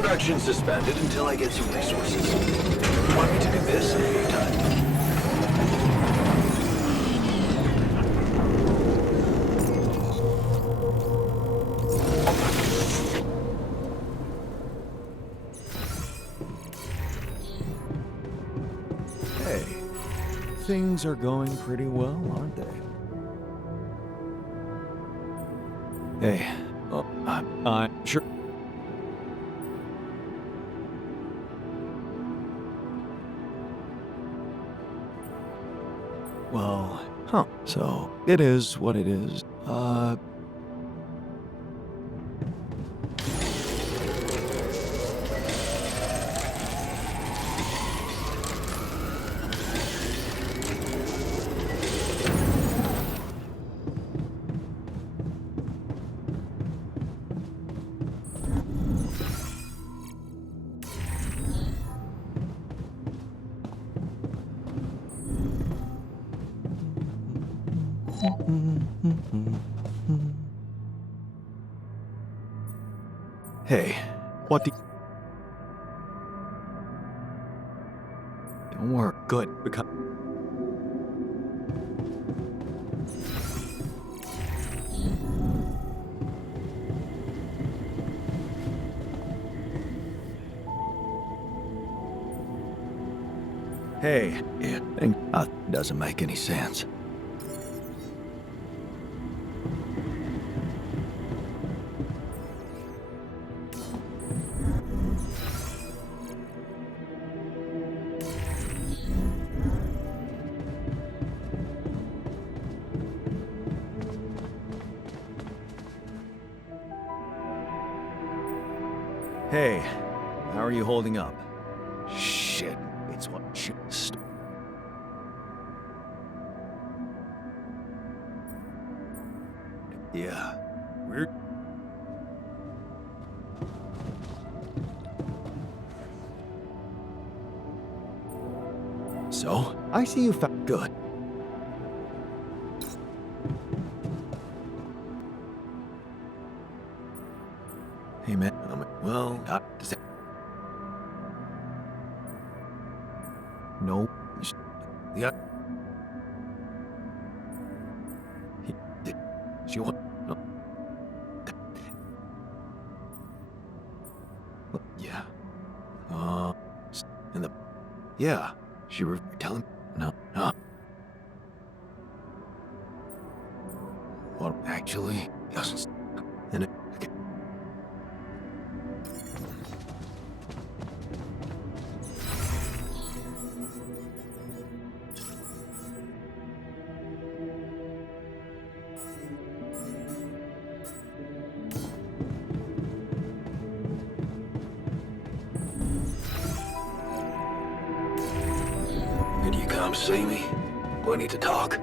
Production suspended until I get some resources. Want me to do this in the meantime? Hey, things are going pretty well, aren't they? Hey, oh, I'm sure. Well, so it is what it is. Hey, what the? Don't worry. Good, because. Hey, yeah, doesn't make any sense. Hey, how are you holding up? Shit, it's what shit. Yeah, weird. So, I see you found good. Hey man, well, does that... No. Yeah. She want... No. Yeah. And the... Yeah. She were telling... No. Well, actually, doesn't... And it... Did you come see me? We need to talk.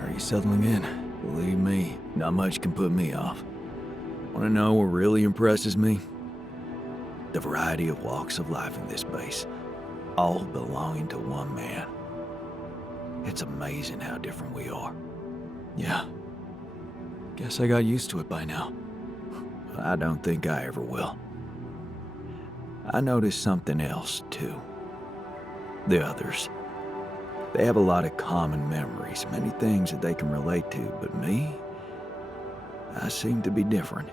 Are you settling in? Believe me, not much can put me off. Want to know what really impresses me? The variety of walks of life in this base, all belonging to one man. It's amazing how different we are. Yeah. Guess I got used to it by now. I don't think I ever will. I noticed something else, too. The others. They have a lot of common memories, many things that they can relate to, but me? I seem to be different.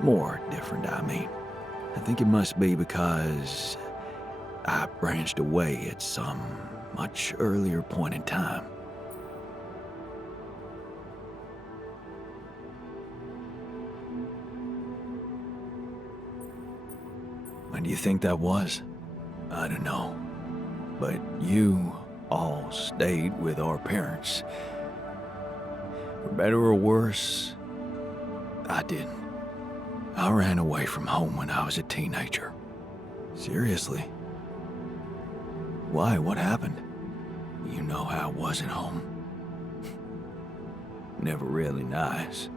More different, I mean. I think it must be because I branched away at some much earlier point in time. When do you think that was? I don't know. But you all stayed with our parents. For better or worse, I didn't. I ran away from home when I was a teenager. Seriously. Why? What happened? You know how I was at home. never really nice.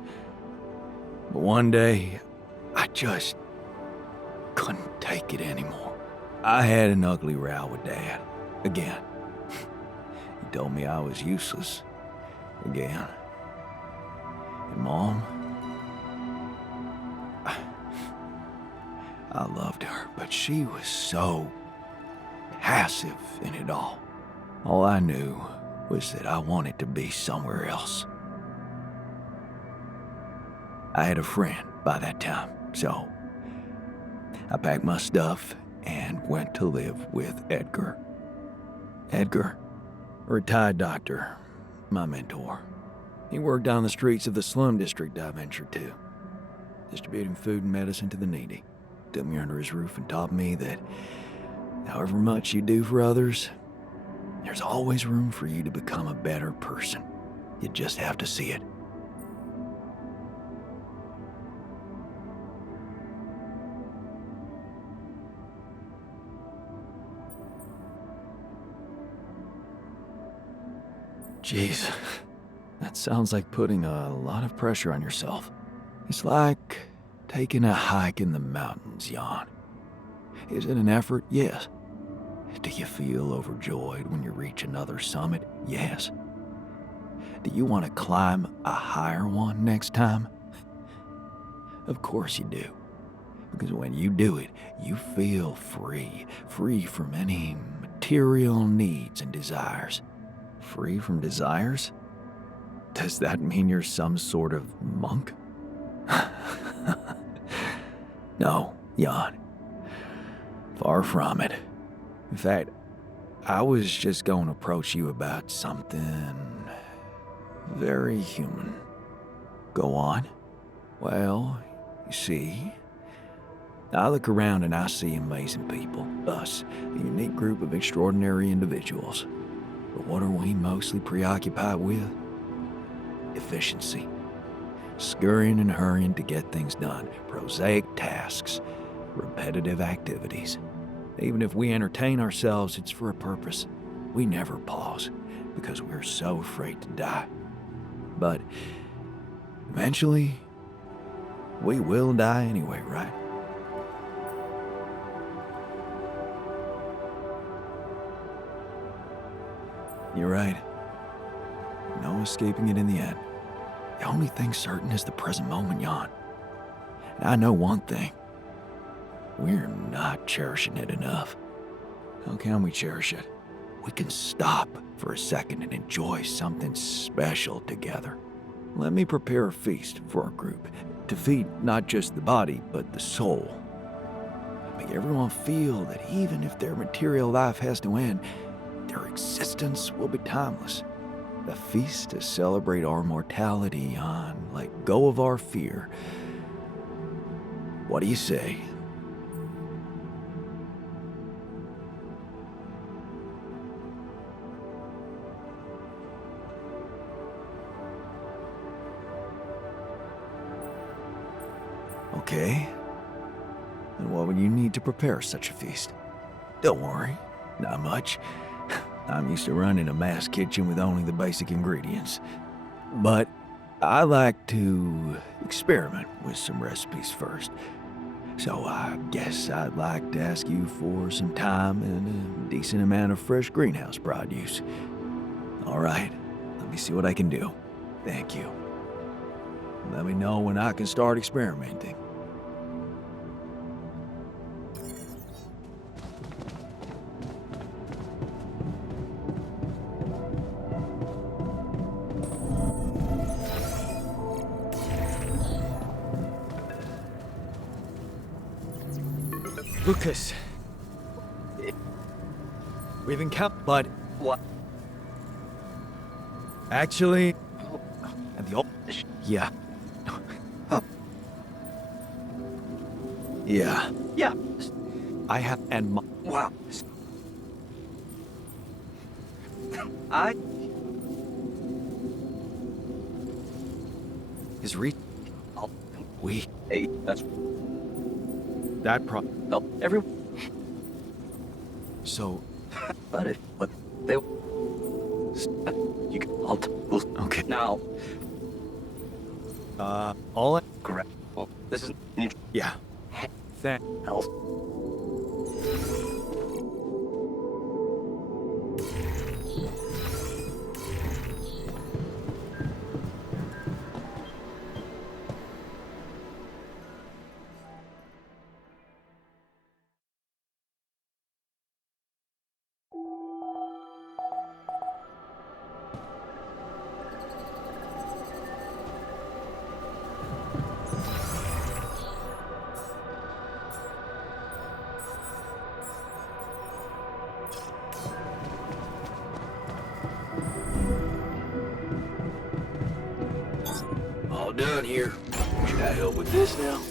But one day, I just couldn't take it anymore. I had an ugly row with Dad. Again. He told me I was useless. Again. And Mom, I loved her, but she was so passive in it all. All I knew was that I wanted to be somewhere else. I had a friend by that time, so I packed my stuff and went to live with Edgar. Edgar, a retired doctor, my mentor. He worked down the streets of the slum district I ventured to, distributing food and medicine to the needy. Took me under his roof and taught me that however much you do for others, there's always room for you to become a better person. You just have to see it. Jeez, that sounds like putting a lot of pressure on yourself. It's like taking a hike in the mountains, Jan. Is it an effort? Yes. Do you feel overjoyed when you reach another summit? Yes. Do you want to climb a higher one next time? Of course you do. Because when you do it, you feel free. Free from any material needs and desires. Free from desires? Does that mean you're some sort of monk? No, Jan. Far from it. In fact, I was just going to approach you about something very human. Go on. Well, you see, I look around and I see amazing people. Us, a unique group of extraordinary individuals. But what are we mostly preoccupied with? Efficiency. Scurrying and hurrying to get things done. Prosaic tasks. Repetitive activities. Even if we entertain ourselves, it's for a purpose. We never pause because we're so afraid to die. But eventually, we will die anyway, right? You're right. No escaping it in the end. The only thing certain is the present moment, Jan. And I know one thing. We're not cherishing it enough. How can we cherish it? We can stop for a second and enjoy something special together. Let me prepare a feast for our group to feed not just the body, but the soul. Make everyone feel that even if their material life has to end, their existence will be timeless. A feast to celebrate our mortality on, let go of our fear. What do you say? Okay. And what would you need to prepare such a feast? Don't worry, not much. I'm used to running a mass kitchen with only the basic ingredients. But I like to experiment with some recipes first. So I guess I'd like to ask you for some time and a decent amount of fresh greenhouse produce. All right, let me see what I can do. Thank you. Let me know when I can start experimenting. Lucas. We've encountered, but what? Actually, and the old, yeah. Yeah. Yeah. I have, and wow. Is we. Hey, that's. That no, everyone. So, but if what they you can okay now. All I... Correct. Well, this is... Yeah. Health. All done here. Should I help with this now?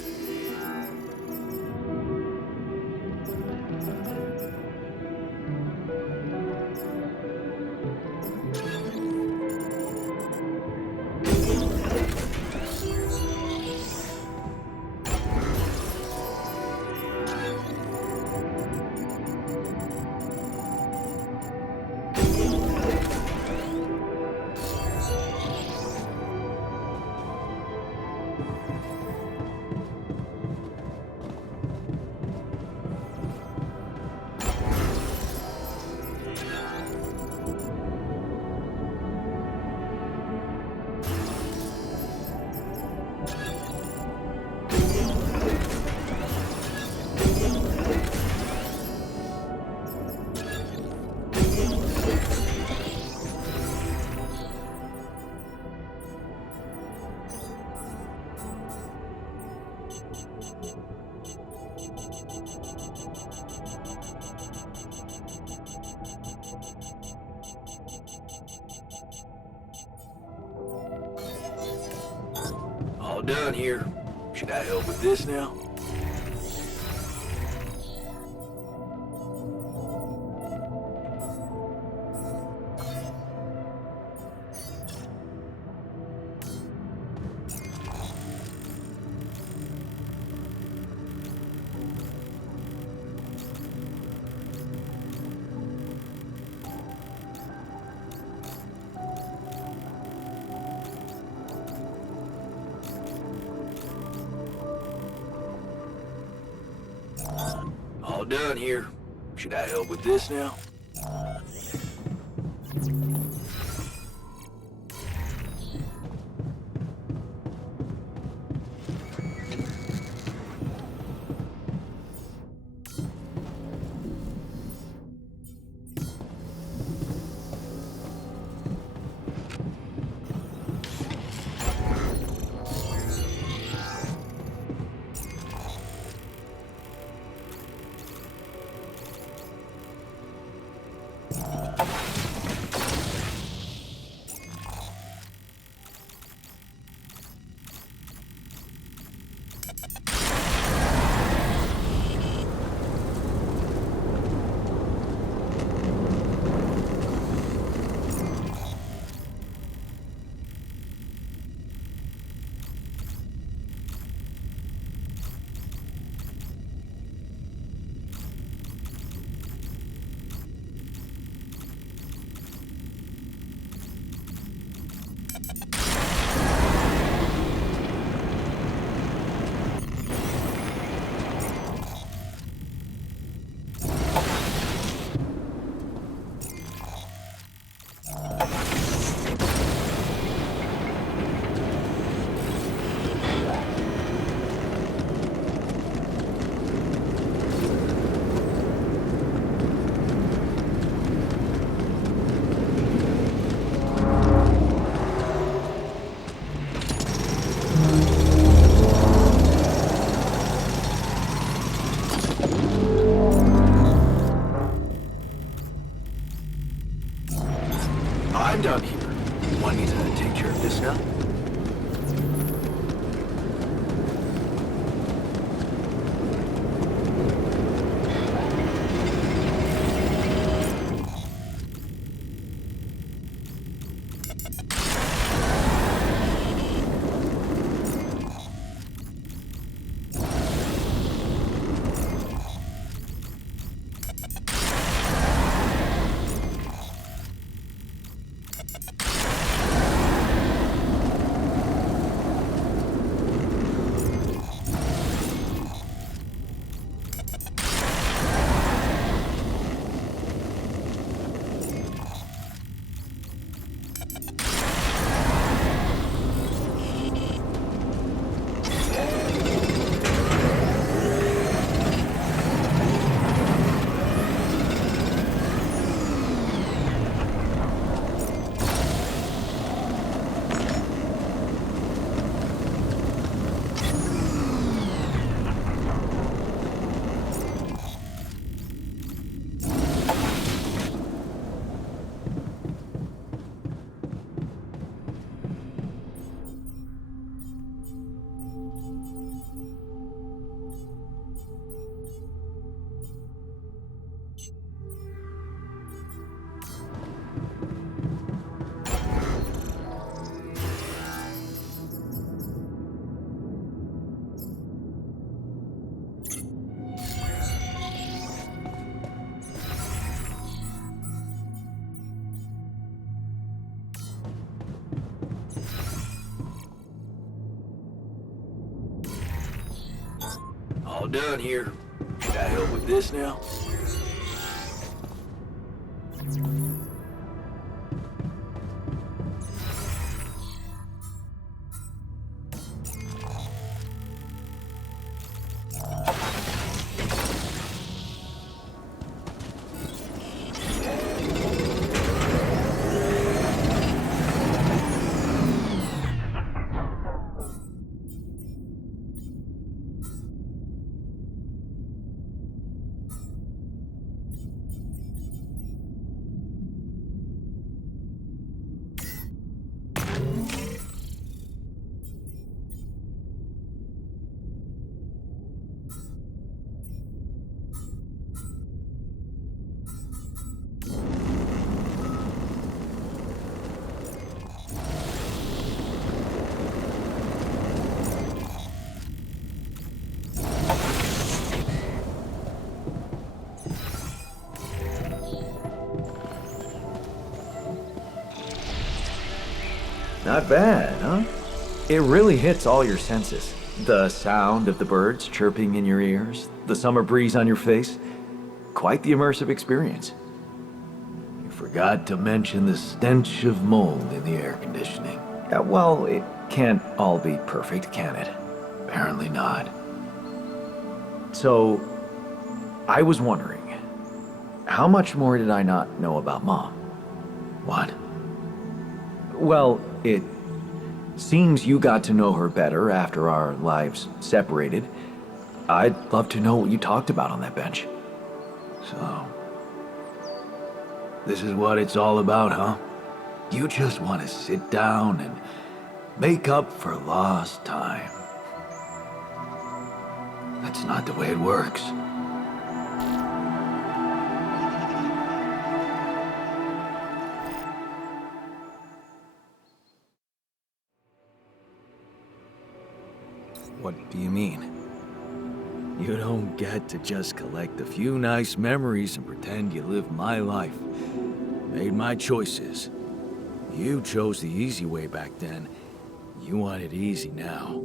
All done here. Should I help with this now? All done here. Should I help with this now? All done here. Should I help with this now? Not bad, huh? It really hits all your senses. The sound of the birds chirping in your ears, the summer breeze on your face. Quite the immersive experience. You forgot to mention the stench of mold in the air conditioning. Well, it can't all be perfect, can it? Apparently not. So, I was wondering, how much more did I not know about Mom? What? Well, it seems you got to know her better after our lives separated. I'd love to know what you talked about on that bench. So, this is what it's all about, huh? You just want to sit down and make up for lost time. That's not the way it works. What do you mean? You don't get to just collect a few nice memories and pretend you lived my life. Made my choices. You chose the easy way back then. You want it easy now.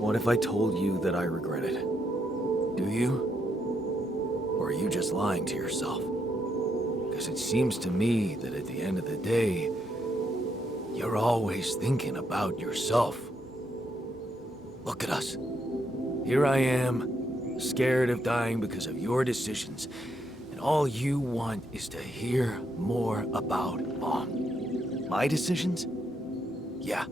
What if I told you that I regret it? Do you? Or are you just lying to yourself? Because it seems to me that at the end of the day, you're always thinking about yourself. Look at us. Here I am, scared of dying because of your decisions, and all you want is to hear more about Mom. My decisions? Yeah.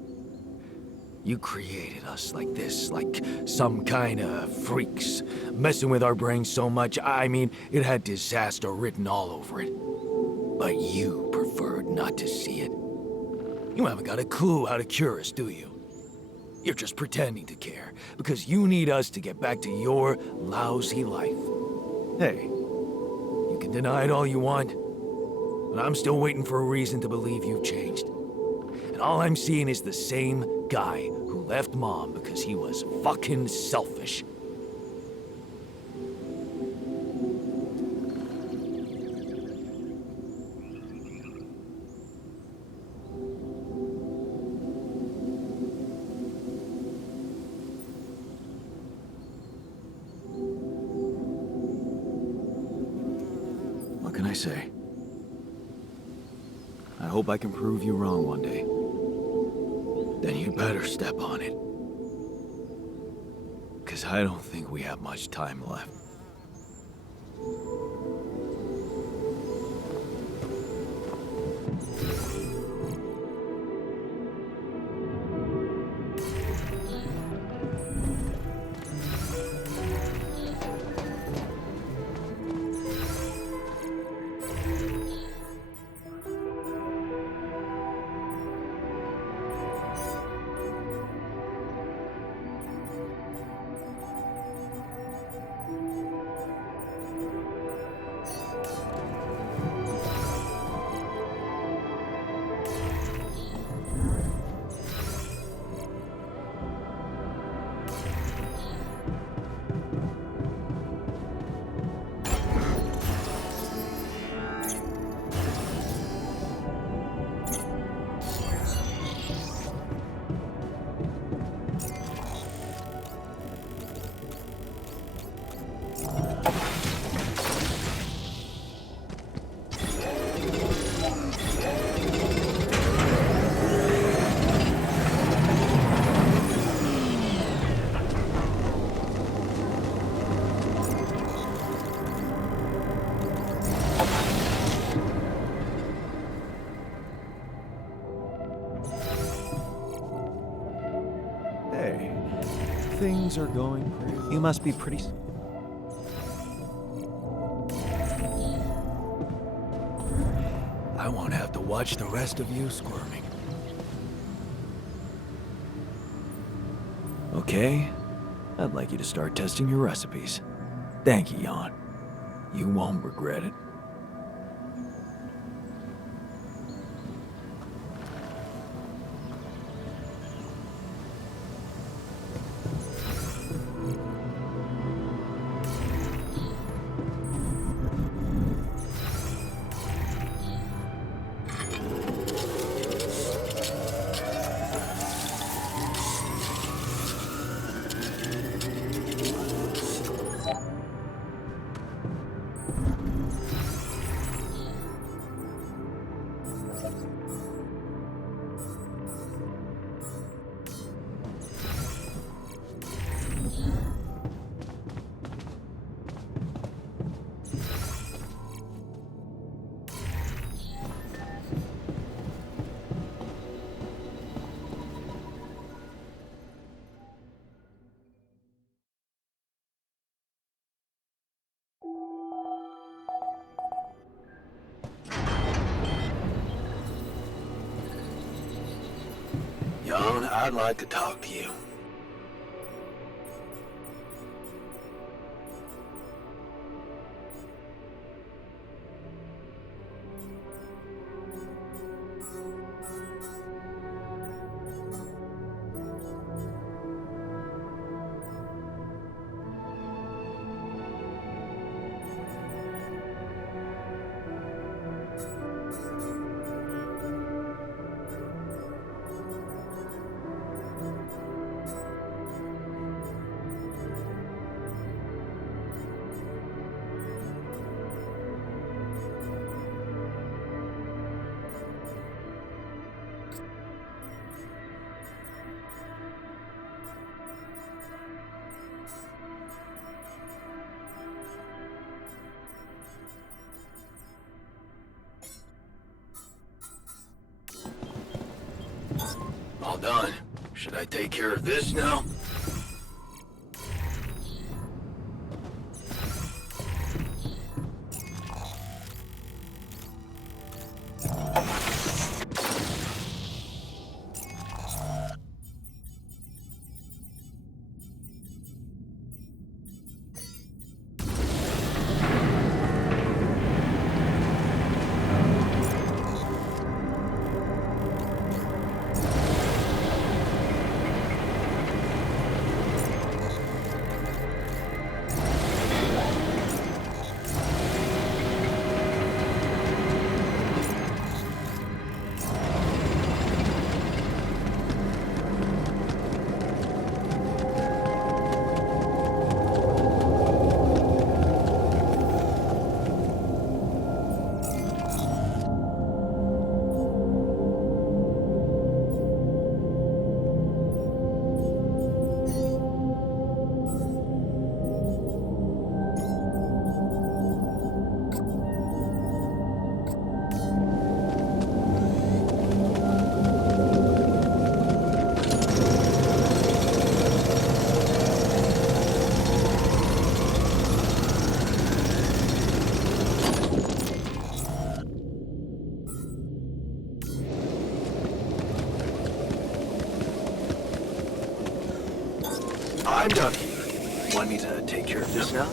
You created us like this, like some kind of freaks, messing with our brains so much, I mean, it had disaster written all over it. But you preferred not to see it. You haven't got a clue how to cure us, do you? You're just pretending to care, because you need us to get back to your lousy life. Hey, you can deny it all you want, but I'm still waiting for a reason to believe you've changed. And all I'm seeing is the same guy who left Mom because he was fucking selfish. What can I say? I hope I can prove you wrong one day. Then you better step on it. 'Cause I don't think we have much time left. things are going pretty... You must be pretty... I won't have to watch the rest of you squirming. Okay, I'd like you to start testing your recipes. Thank you, Jan. You won't regret it. Jan, I'd like to talk to you. All done. Should I take care of this now? I'm done here. Want me to take care of this now?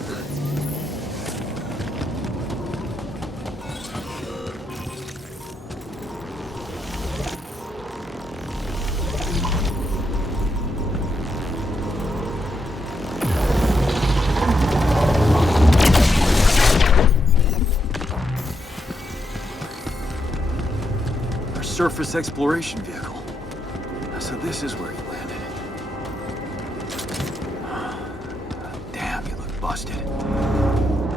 Our surface exploration vehicle. So this is where he landed. Damn, you look busted.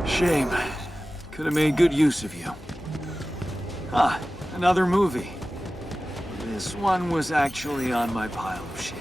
Shame. Could have made good use of you. Ah, another movie. This one was actually on my pile of shame.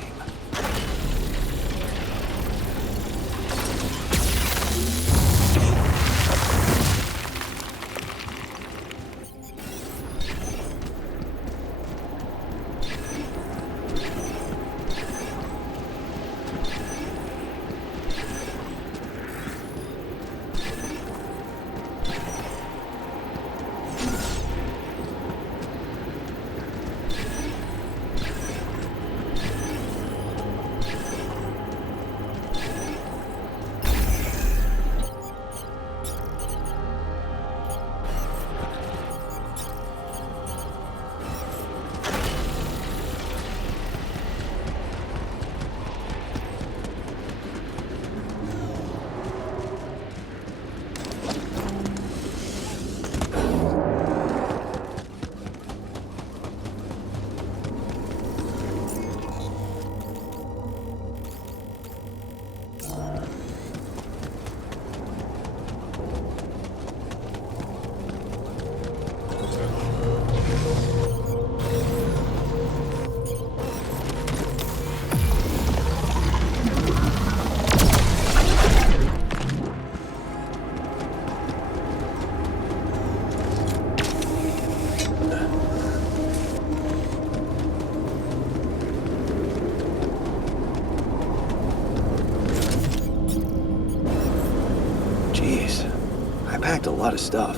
I packed a lot of stuff.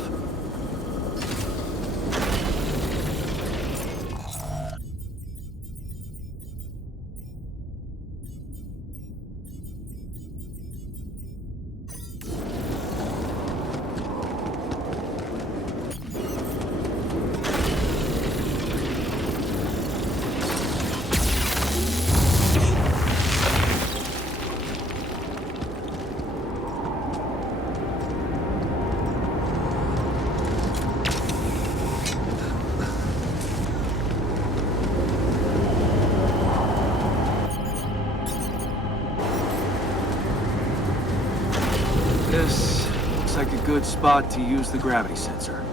This looks like a good spot to use the gravity sensor.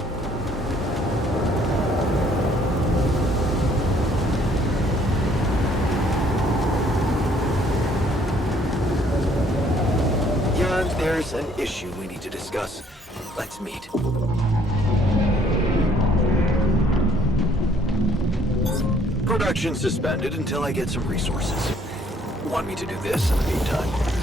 Jan, there's an issue we need to discuss. Let's meet. Production suspended until I get some resources. Want me to do this in the meantime?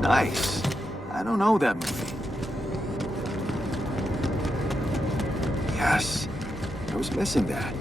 Nice. I don't know that movie. Yes. I was missing that.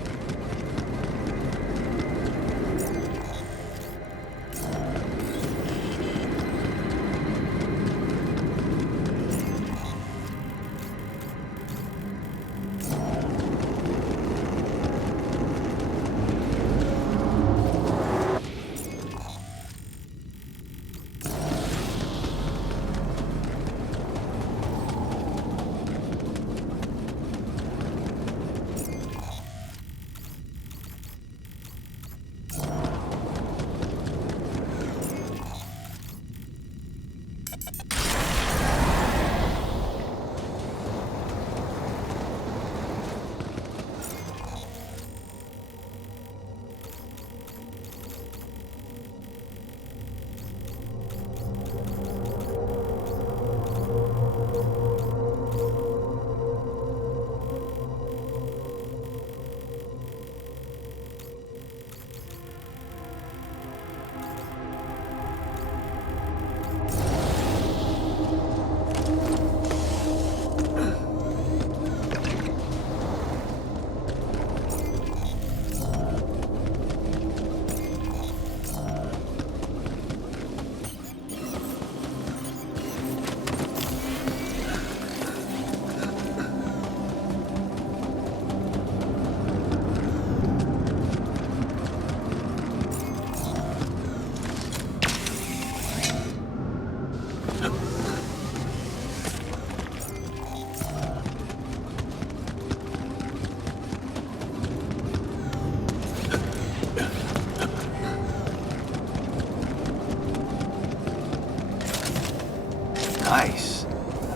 Nice.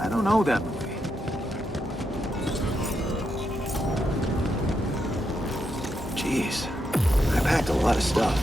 I don't know that movie. Jeez. I packed a lot of stuff.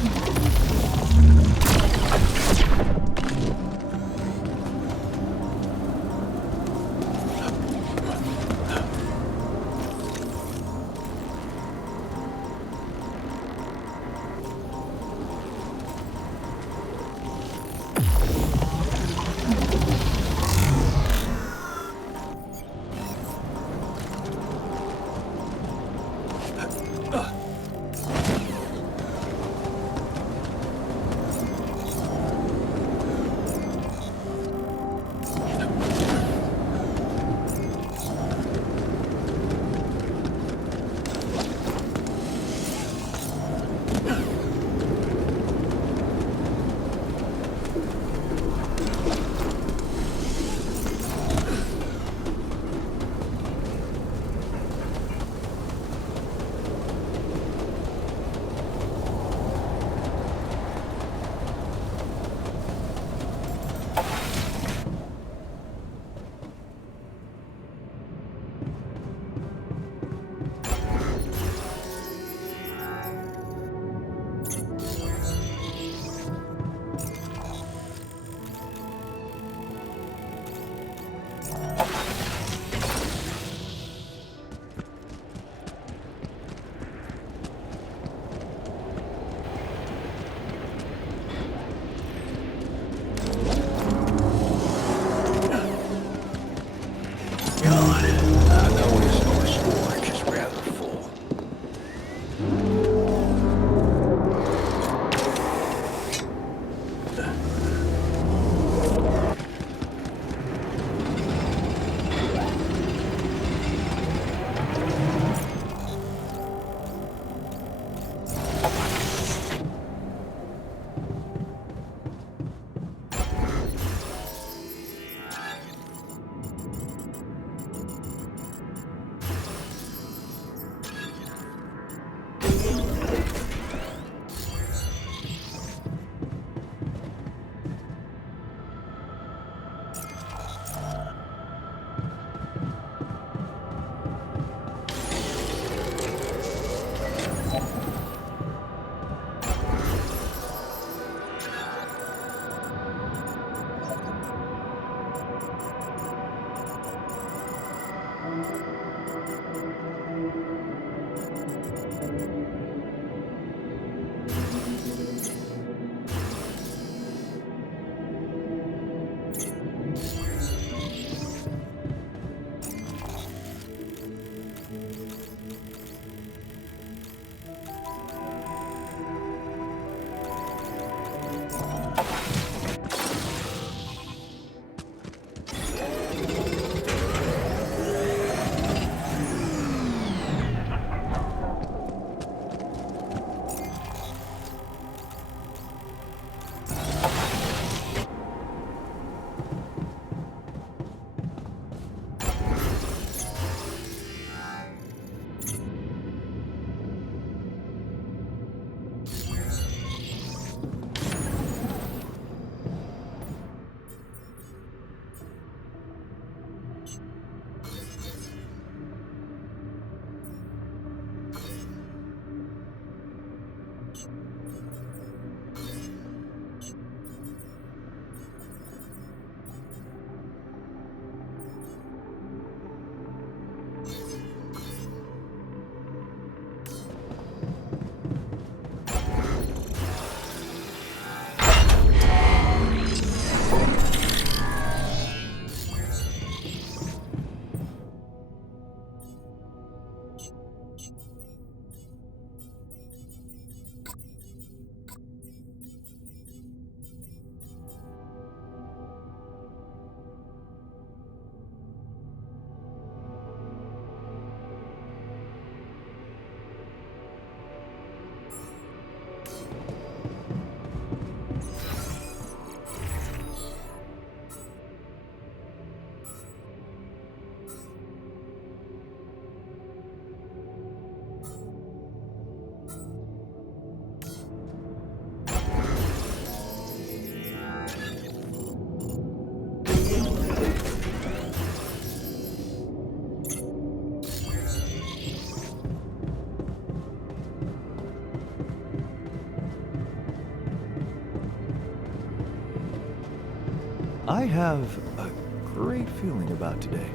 I have a great feeling about today.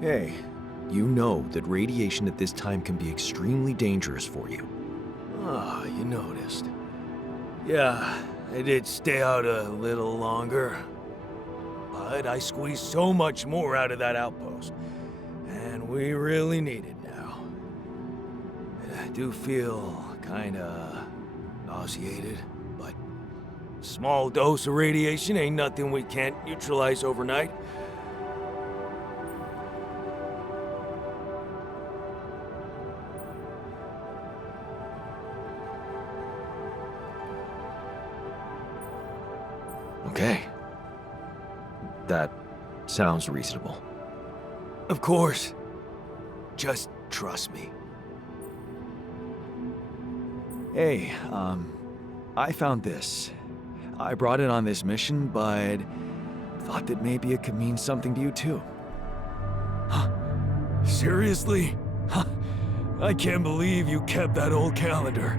Hey, you know that radiation at this time can be extremely dangerous for you. Ah, you noticed. Yeah, I did stay out a little longer. But I squeezed so much more out of that outpost. And we really need it now. I do feel kinda nauseated, but a small dose of radiation ain't nothing we can't neutralize overnight. Okay. That sounds reasonable. Of course. Just trust me. Hey, I found this. I brought it on this mission, but thought that maybe it could mean something to you too. Seriously? I can't believe you kept that old calendar.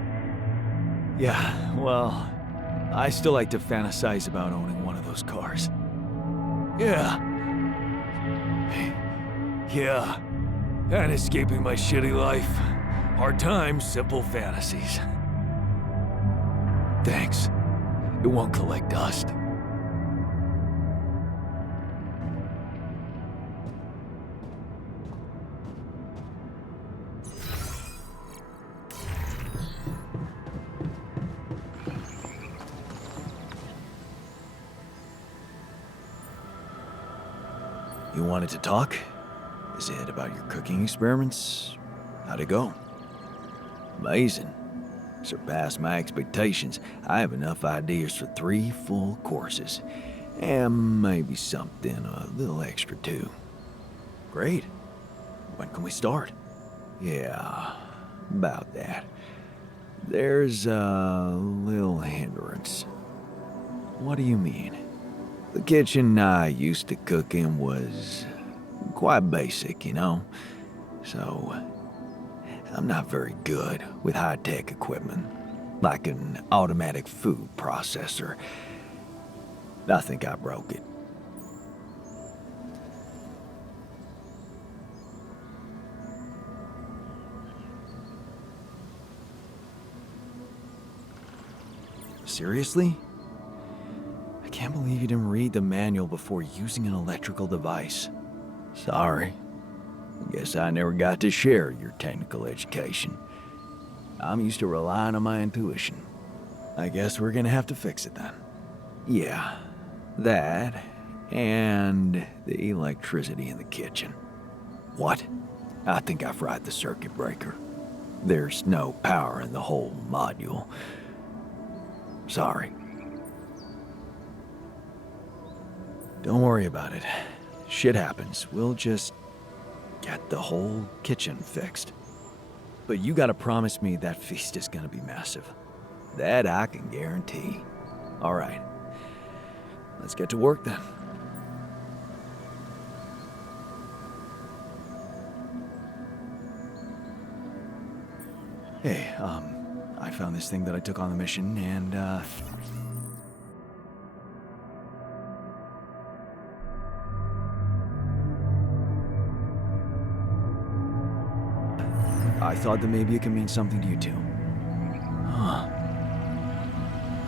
Yeah, well, I still like to fantasize about owning one of those cars. Yeah, Yeah, and escaping my shitty life. Hard times, simple fantasies. Thanks. It won't collect dust. You wanted to talk? Is it about your cooking experiments? How'd it go? Amazing. Surpassed my expectations. I have enough ideas for 3 full courses. And maybe something a little extra too. Great. When can we start? Yeah, about that. There's a little hindrance. What do you mean? The kitchen I used to cook in was quite basic, you know? So, I'm not very good with high-tech equipment, like an automatic food processor. I think I broke it. Seriously? I can't believe you didn't read the manual before using an electrical device. Sorry. Guess I never got to share your technical education. I'm used to relying on my intuition. I guess we're gonna have to fix it then. Yeah, that and the electricity in the kitchen. What? I think I fried the circuit breaker. There's no power in the whole module. Sorry. Don't worry about it. Shit happens. We'll just get the whole kitchen fixed. But you gotta promise me that feast is gonna be massive. That I can guarantee. All right. Let's get to work then. Hey, I found this thing that I took on the mission, and, I thought that maybe it could mean something to you too.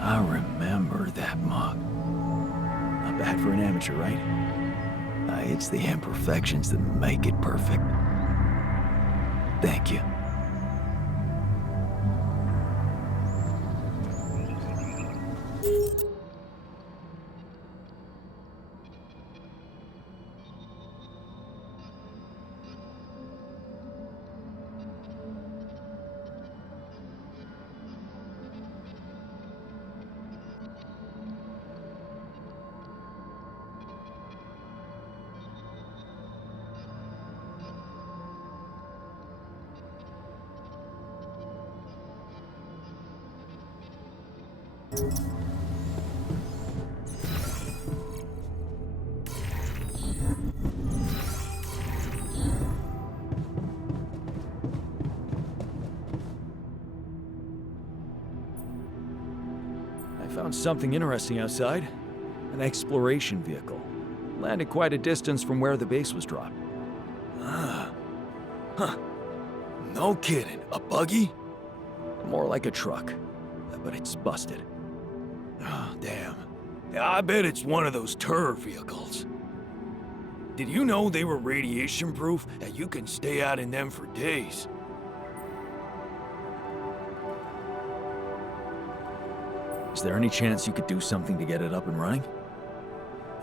I remember that mug. Not bad for an amateur, right? It's the imperfections that make it perfect. Thank you. I found something interesting outside. An exploration vehicle. Landed quite a distance from where the base was dropped. No kidding. A buggy? More like a truck, but it's busted. Oh, damn. Yeah, I bet it's one of those tour vehicles. Did you know they were radiation proof? That you can stay out in them for days? Is there any chance you could do something to get it up and running?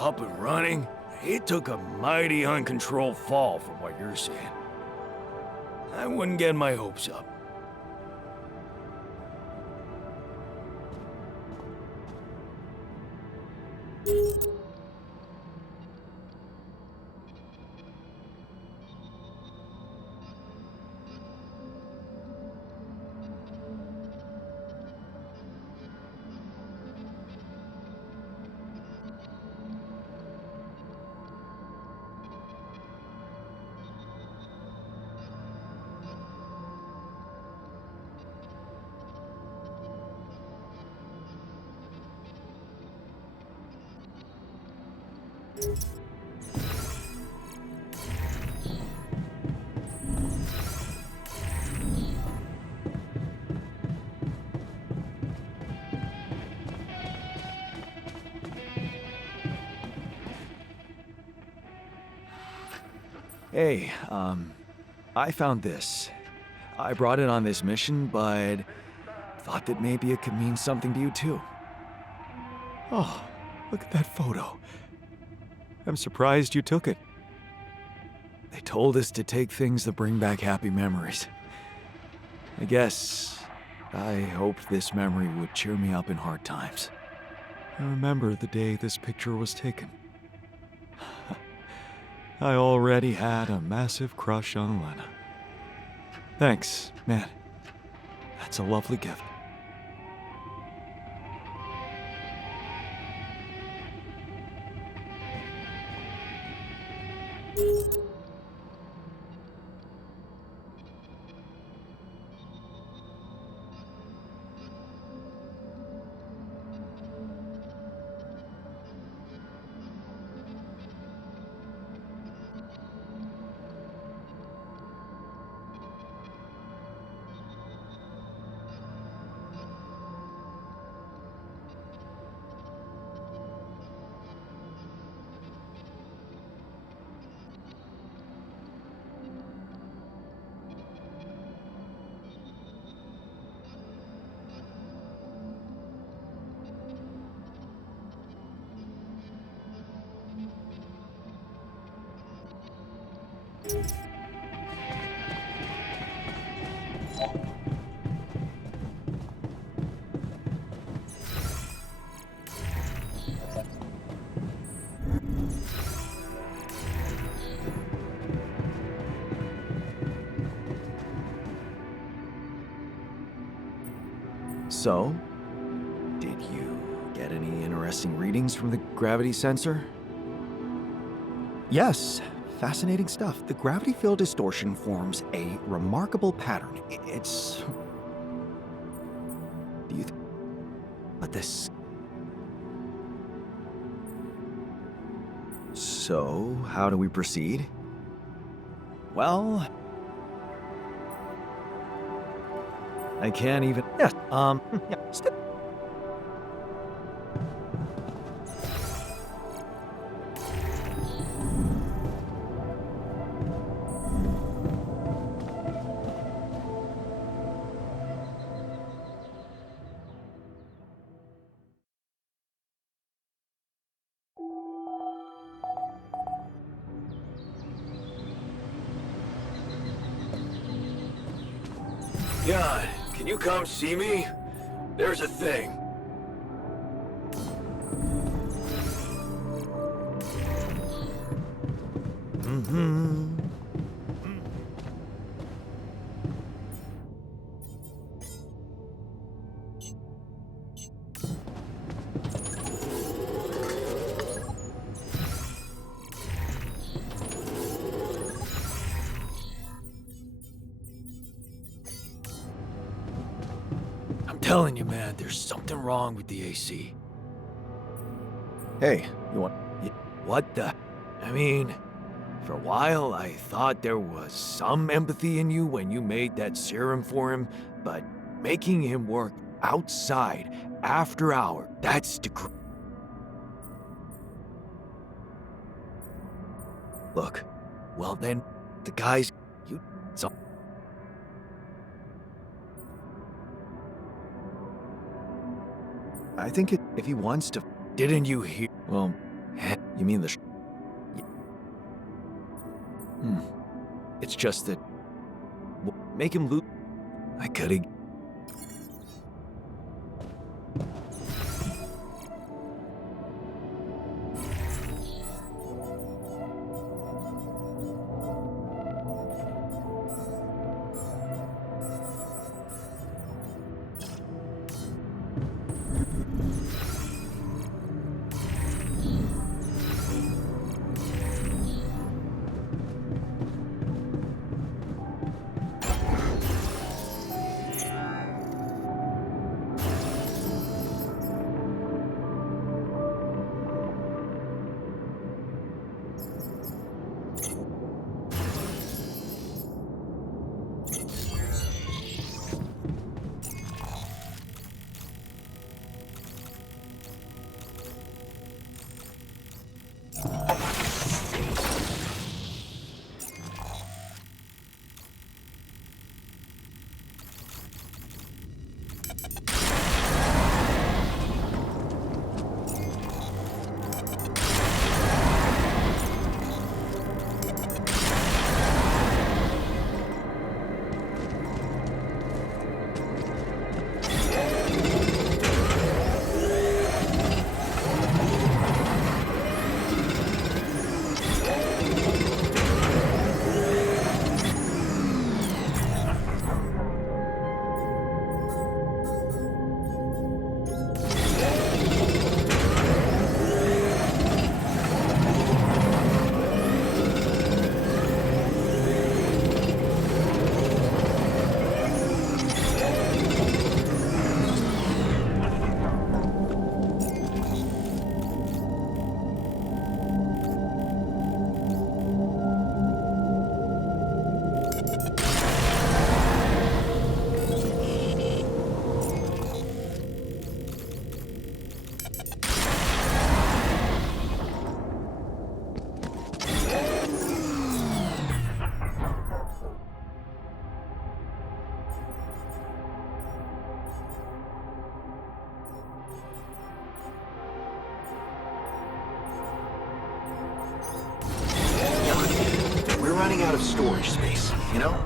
Up and running? It took a mighty uncontrolled fall from what you're saying. I wouldn't get my hopes up. Hey, I found this. I brought it on this mission, but thought that maybe it could mean something to you too. Oh, look at that photo. I'm surprised you took it. They told us to take things that bring back happy memories. I hoped this memory would cheer me up in hard times. I remember the day this picture was taken. I already had a massive crush on Lena. Thanks, man. That's a lovely gift. So, did you get any interesting readings from the gravity sensor? Yes, fascinating stuff. The gravity field distortion forms a remarkable pattern. It's... Do you but this... So, how do we proceed? Well... I can't even... Yes, yeah, God, can you come see me? There's a thing. Telling you, man, there's something wrong with the AC. Hey, you want... What the? I mean, for a while I thought there was some empathy in you when you made that serum for him, but making him work outside after hour, that's Look, well then, the guys, I think if he wants to... Didn't you hear? Well, you mean the... It's just that... Make him lose... I could've... out of storage space, you know?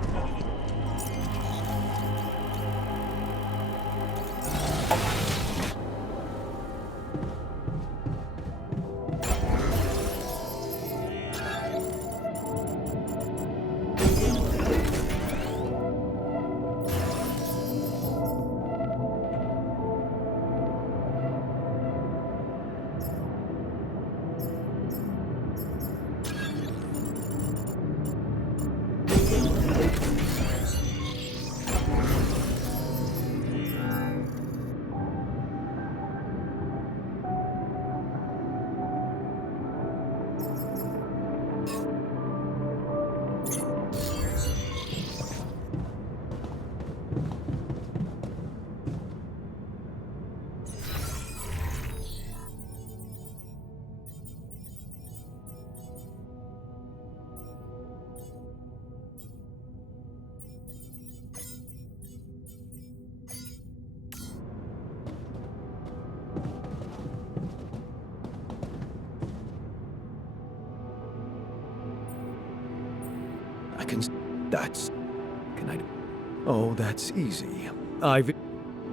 Oh, that's easy. I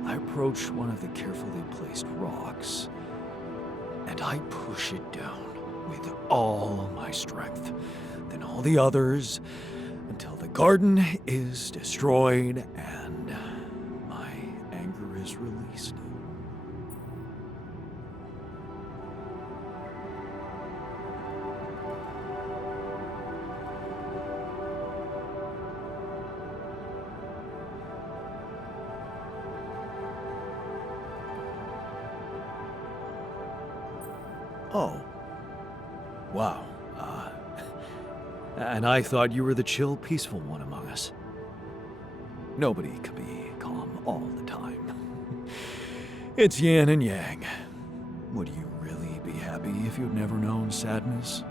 approach one of the carefully placed rocks, and I push it down with all my strength. Then all the others, until the garden is destroyed and my anger is released. Oh. Wow. And I thought you were the chill, peaceful one among us. Nobody can be calm all the time. It's yin and yang. Would you really be happy if you'd never known sadness?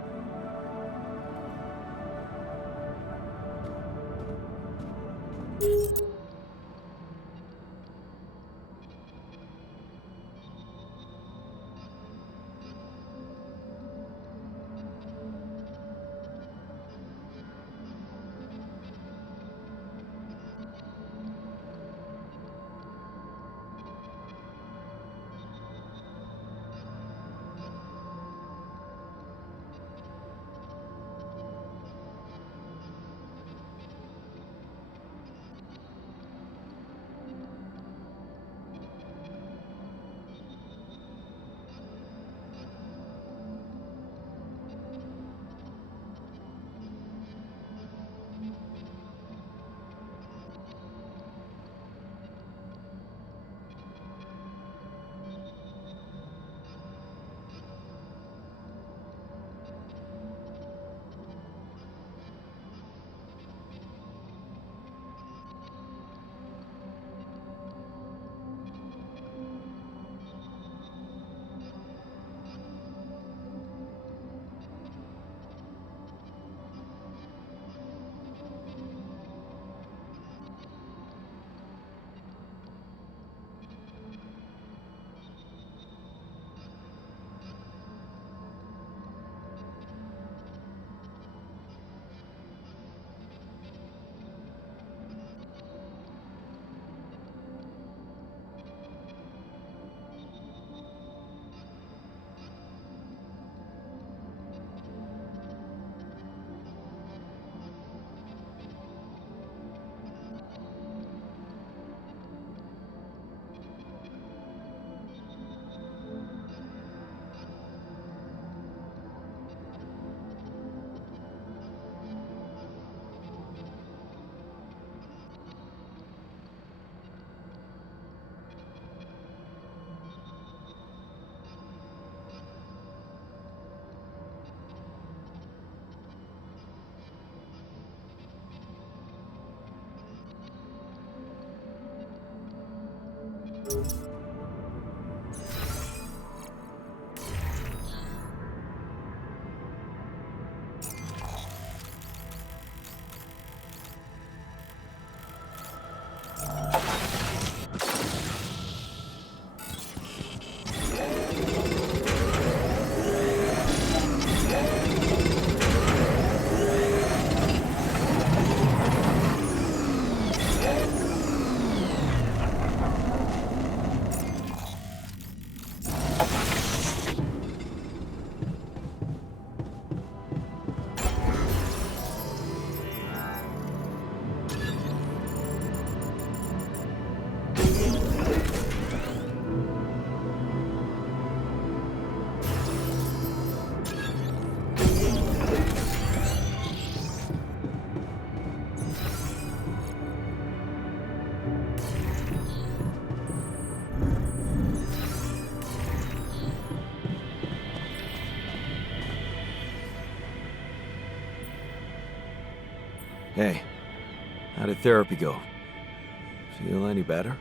Hey, how did therapy go? Feel any better?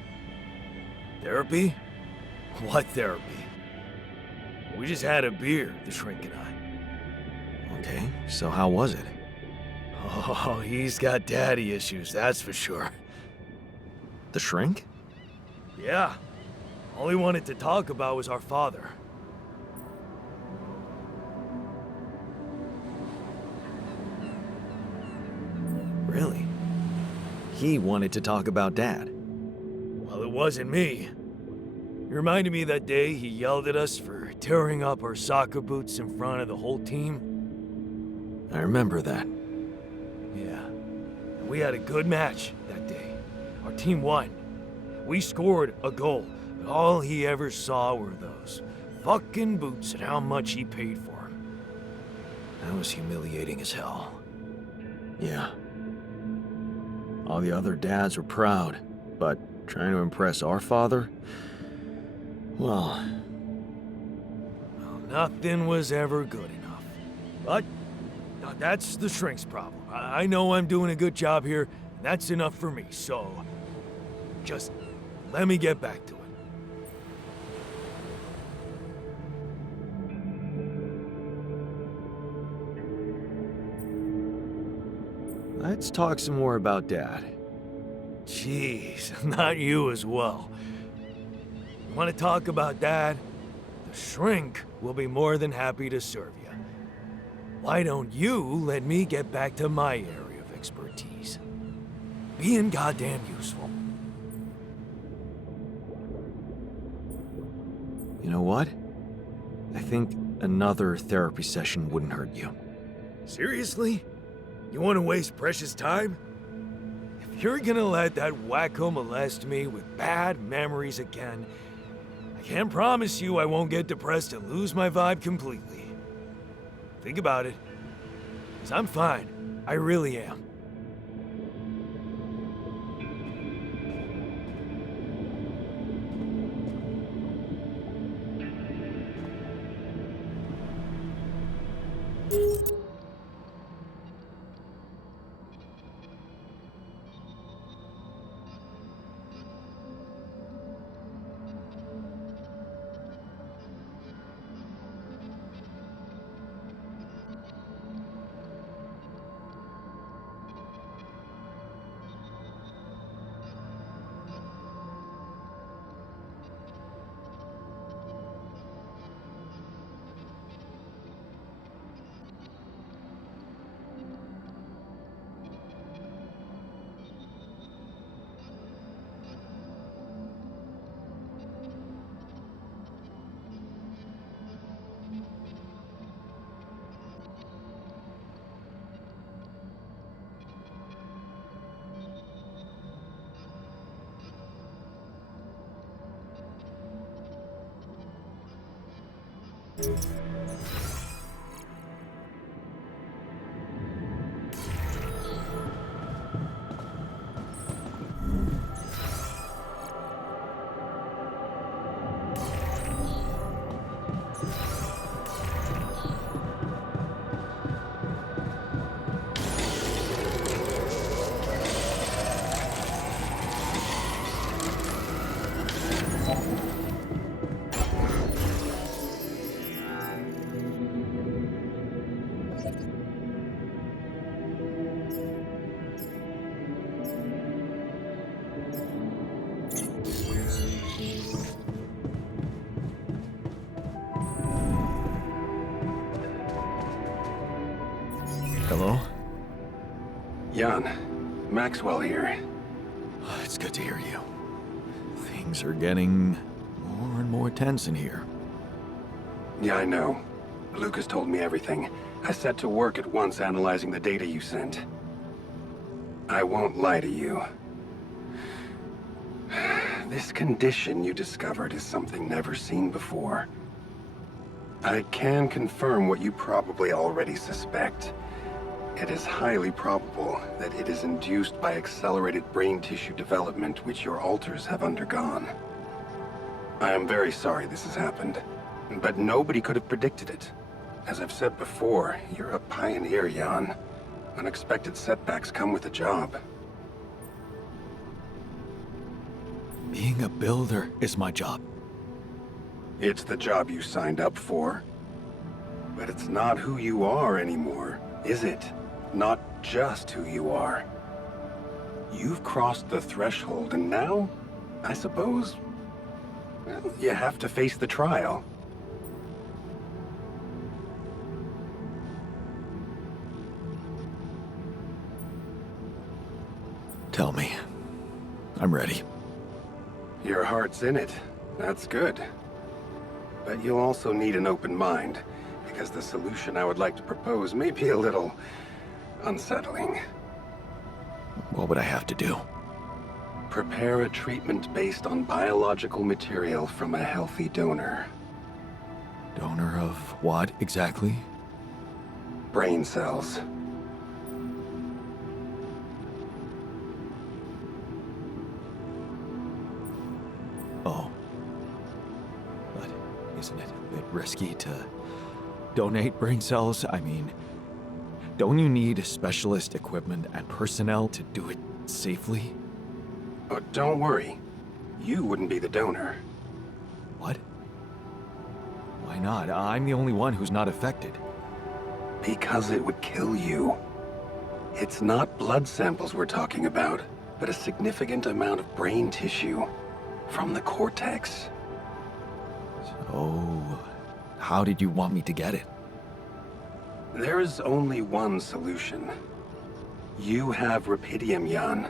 Therapy? What therapy? We just had a beer, the shrink and I. Okay, so how was it? Oh, he's got daddy issues, that's for sure. The shrink? Yeah. All he wanted to talk about was our father. Really? He wanted to talk about Dad. Well, it wasn't me. He reminded me that day he yelled at us for tearing up our soccer boots in front of the whole team. I remember that. Yeah. We had a good match that day. Our team won. We scored a goal, but all he ever saw were those fucking boots and how much he paid for them. That was humiliating as hell. Yeah. All the other dads were proud, but trying to impress our father? Well, nothing was ever good enough. But that's the shrink's problem. I know I'm doing a good job here, and that's enough for me, so just let me get back to it. let's talk some more about Dad. Jeez, not you as well. You want to talk about Dad? The shrink will be more than happy to serve you. Why don't you let me get back to my area of expertise? Being goddamn useful. You know what? I think another therapy session wouldn't hurt you. Seriously? You want to waste precious time? If you're gonna let that wacko molest me with bad memories again, I can't promise you I won't get depressed and lose my vibe completely. Think about it. 'Cause I'm fine. I really am. Hello? Jan, Maxwell here. It's good to hear you. Things are getting more and more tense in here. Yeah, I know. Lucas told me everything. I set to work at once analyzing the data you sent. I won't lie to you. This condition you discovered is something never seen before. I can confirm what you probably already suspect. It is highly probable that it is induced by accelerated brain tissue development which your alters have undergone. I am very sorry this has happened, but nobody could have predicted it. As I've said before, you're a pioneer, Jan. Unexpected setbacks come with the job. Being a builder is my job. It's the job you signed up for. But it's not who you are anymore, is it? Not just who you are. You've crossed the threshold, and now, I suppose, well, you have to face the trial. Tell me. I'm ready. Your heart's in it. That's good. But you'll also need an open mind, because the solution I would like to propose may be a little unsettling. What would I have to do? Prepare a treatment based on biological material from a healthy donor. Donor of what, exactly? Brain cells. Oh. But isn't it a bit risky to donate brain cells? I mean, don't you need specialist equipment and personnel to do it safely? Oh, don't worry. You wouldn't be the donor. What? Why not? I'm the only one who's not affected. Because it would kill you. It's not blood samples we're talking about, but a significant amount of brain tissue. From the cortex. So, how did you want me to get it? There is only one solution. You have Rapidium, Jan.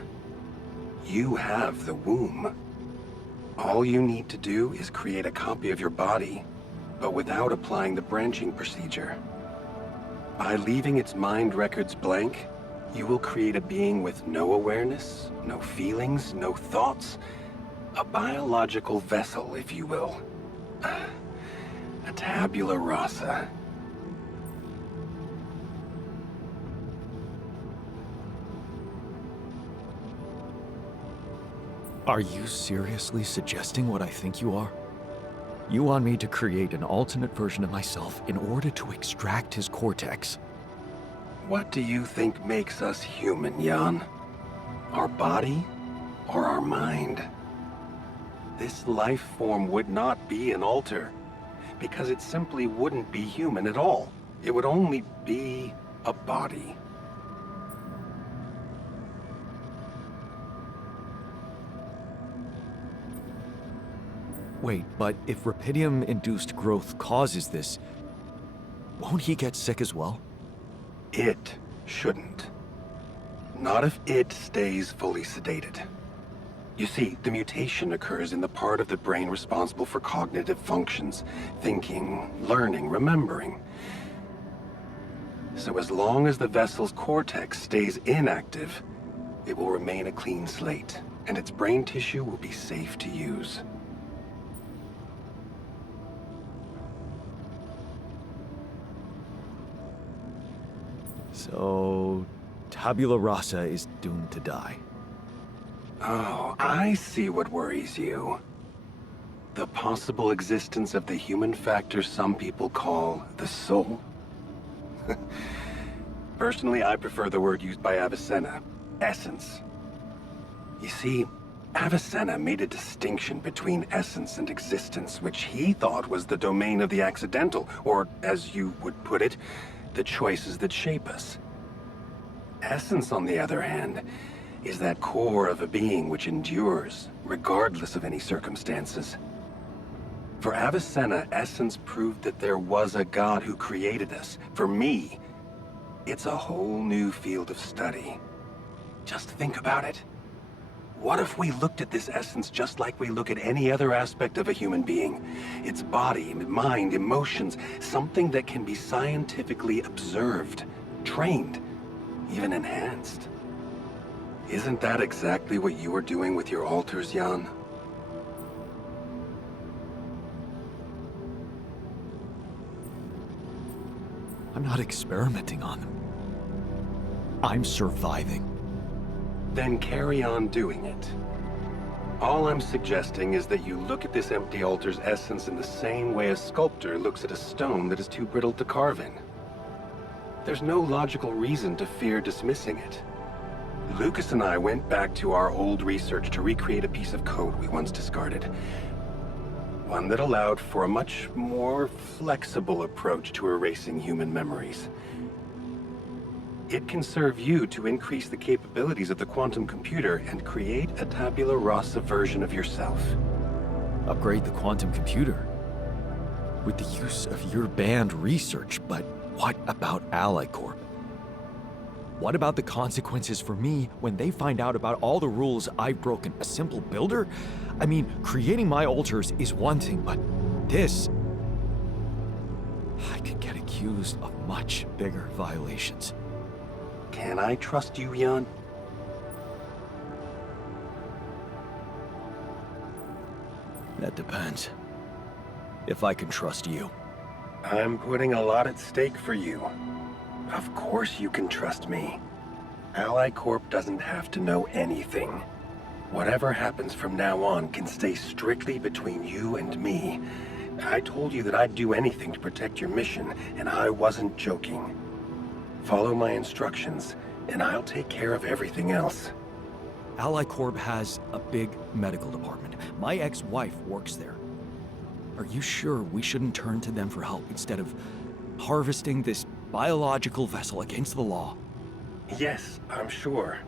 You have the womb. All you need to do is create a copy of your body, but without applying the branching procedure. By leaving its mind records blank, you will create a being with no awareness, no feelings, no thoughts. A biological vessel, if you will. A tabula rasa. Are you seriously suggesting what I think you are? You want me to create an alternate version of myself in order to extract his cortex? What do you think makes us human, Jan? Our body or our mind? This life form would not be an alter, because it simply wouldn't be human at all. It would only be a body. Wait, but if Rapidium-induced growth causes this, won't he get sick as well? It shouldn't. Not if it stays fully sedated. You see, the mutation occurs in the part of the brain responsible for cognitive functions, thinking, learning, remembering. So as long as the vessel's cortex stays inactive, it will remain a clean slate, and its brain tissue will be safe to use. So, tabula rasa is doomed to die. Oh, I see what worries you. The possible existence of the human factor some people call the soul. Personally, I prefer the word used by Avicenna, essence. You see, Avicenna made a distinction between essence and existence, which he thought was the domain of the accidental, or, as you would put it, the choices that shape us. Essence, on the other hand, is that core of a being which endures, regardless of any circumstances. For Avicenna, essence proved that there was a God who created us. For me, it's a whole new field of study. Just think about it. What if we looked at this essence just like we look at any other aspect of a human being? Its body, mind, emotions, something that can be scientifically observed, trained, even enhanced. Isn't that exactly what you were doing with your alters, Jan? I'm not experimenting on them. I'm surviving. Then carry on doing it. All I'm suggesting is that you look at this empty altar's essence in the same way a sculptor looks at a stone that is too brittle to carve in. There's no logical reason to fear dismissing it. Lucas and I went back to our old research to recreate a piece of code we once discarded. One that allowed for a much more flexible approach to erasing human memories. It can serve you to increase the capabilities of the quantum computer and create a tabula rasa version of yourself. Upgrade the quantum computer? With the use of your banned research, but what about Ally Corp? What about the consequences for me when they find out about all the rules I've broken? A simple builder? I mean, creating my alters is one thing, but this... I could get accused of much bigger violations. Can I trust you, Jan? That depends. If I can trust you. I'm putting a lot at stake for you. Of course you can trust me. Ally Corp doesn't have to know anything. Whatever happens from now on can stay strictly between you and me. I told you that I'd do anything to protect your mission, and I wasn't joking. Follow my instructions, and I'll take care of everything else. Ally Corp has a big medical department. My ex-wife works there. Are you sure we shouldn't turn to them for help instead of harvesting this biological vessel against the law? Yes, I'm sure.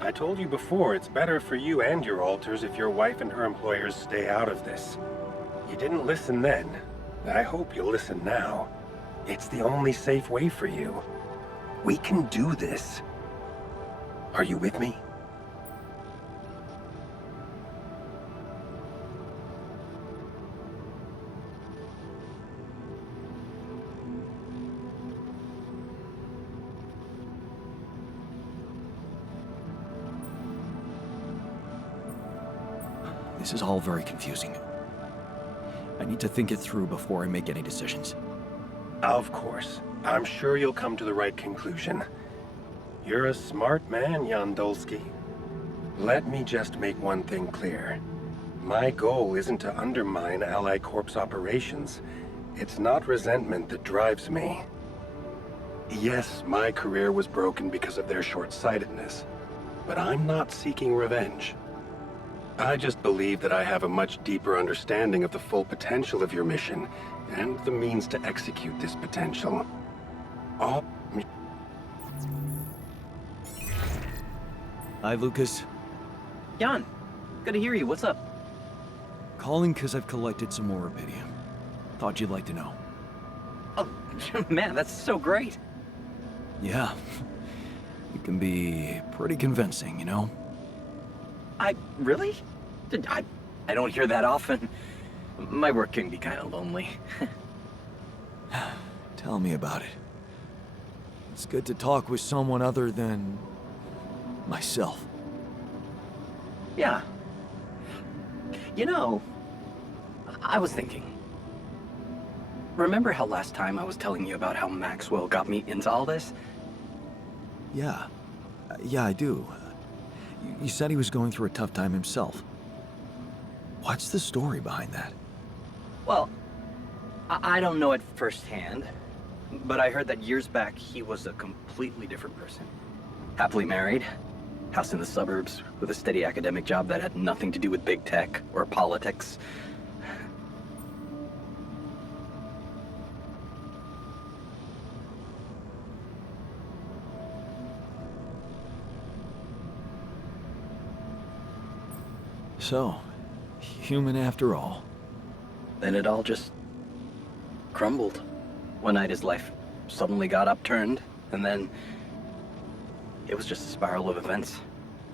I told you before, it's better for you and your alters if your wife and her employers stay out of this. You didn't listen then. I hope you'll listen now. It's the only safe way for you. We can do this. Are you with me? This is all very confusing. I need to think it through before I make any decisions. Of course. I'm sure you'll come to the right conclusion. You're a smart man, Jan Dolsky. Let me just make one thing clear. My goal isn't to undermine Ally Corp's operations. It's not resentment that drives me. Yes, my career was broken because of their short-sightedness, but I'm not seeking revenge. I just believe that I have a much deeper understanding of the full potential of your mission, and the means to execute this potential. Hi, Lucas. Jan, good to hear you. What's up? Calling because I've collected some more rubidium. Thought you'd like to know. Oh, man, that's so great. Yeah. You can be pretty convincing, you know? Really? I don't hear that often. My work can be kind of lonely. Tell me about it. It's good to talk with someone other than... myself. Yeah. You know, I was thinking. Remember how last time I was telling you about how Maxwell got me into all this? Yeah. Yeah, I do. You said he was going through a tough time himself. What's the story behind that? Well, I don't know it firsthand, but I heard that years back he was a completely different person. Happily married, house in the suburbs, with a steady academic job that had nothing to do with big tech or politics. So, human after all. Then it all just crumbled. One night his life suddenly got upturned, and then it was just a spiral of events.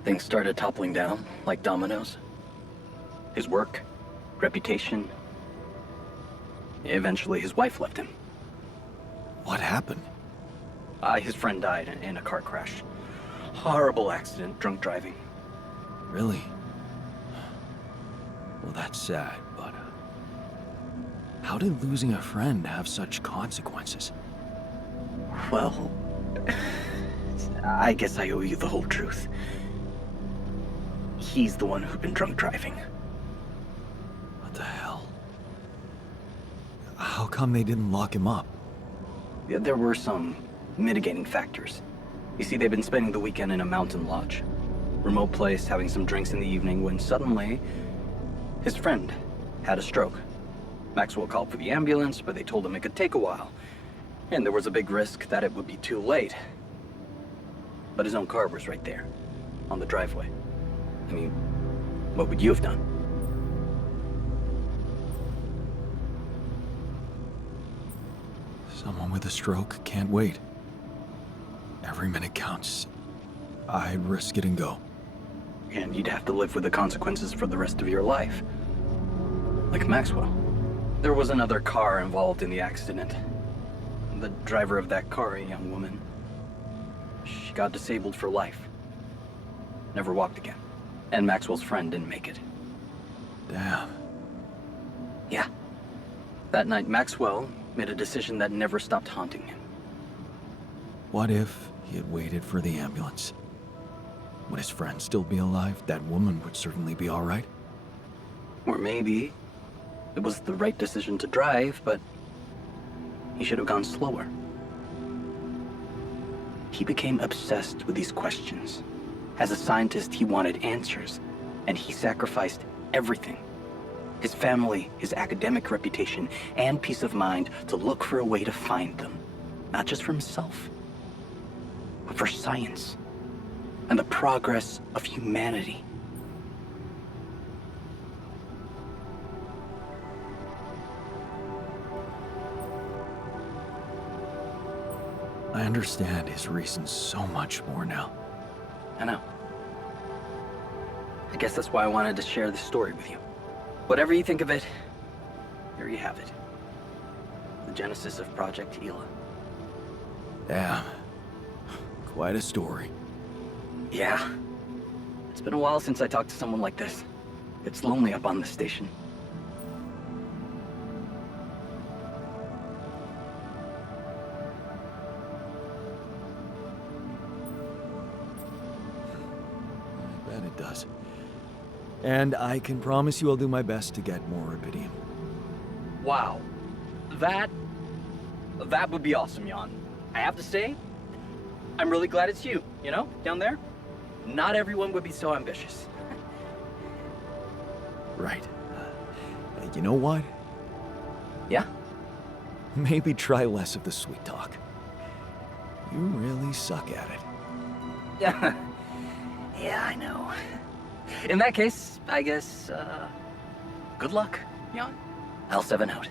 Things started toppling down like dominoes. His work, reputation. Eventually his wife left him. What happened? His friend died in a car crash. Horrible accident, drunk driving. Really? Well, that's sad, but... how did losing a friend have such consequences? Well, I guess I owe you the whole truth. He's the one who'd been drunk driving. What the hell? How come they didn't lock him up? There were some mitigating factors. You see, they'd been spending the weekend in a mountain lodge. Remote place, having some drinks in the evening, when suddenly, his friend had a stroke. Maxwell called for the ambulance, but they told him it could take a while. And there was a big risk that it would be too late. But his own car was right there, on the driveway. I mean, what would you have done? Someone with a stroke can't wait. Every minute counts. I'd risk it and go. And you'd have to live with the consequences for the rest of your life. Like Maxwell. There was another car involved in the accident. The driver of that car, a young woman, she got disabled for life. Never walked again. And Maxwell's friend didn't make it. Damn. Yeah. That night, Maxwell made a decision that never stopped haunting him. What if he had waited for the ambulance? Would his friend still be alive? That woman would certainly be all right. Or maybe it was the right decision to drive, but he should have gone slower. He became obsessed with these questions. As a scientist, he wanted answers, and he sacrificed everything. His family, his academic reputation, and peace of mind to look for a way to find them. Not just for himself, but for science and the progress of humanity. I understand his reasons so much more now. I know. I guess that's why I wanted to share this story with you. Whatever you think of it, here you have it. The genesis of Project Gila. Damn. Quite a story. Yeah. It's been a while since I talked to someone like this. It's lonely up on this station. I bet it does. And I can promise you I'll do my best to get more rubidium. Wow. That would be awesome, Jan. I have to say, I'm really glad it's you, you know, down there. Not everyone would be so ambitious. Right. You know what? Yeah? Maybe try less of the sweet talk. You really suck at it. Yeah. Yeah, I know. In that case, I guess, good luck, Jan. L7 out.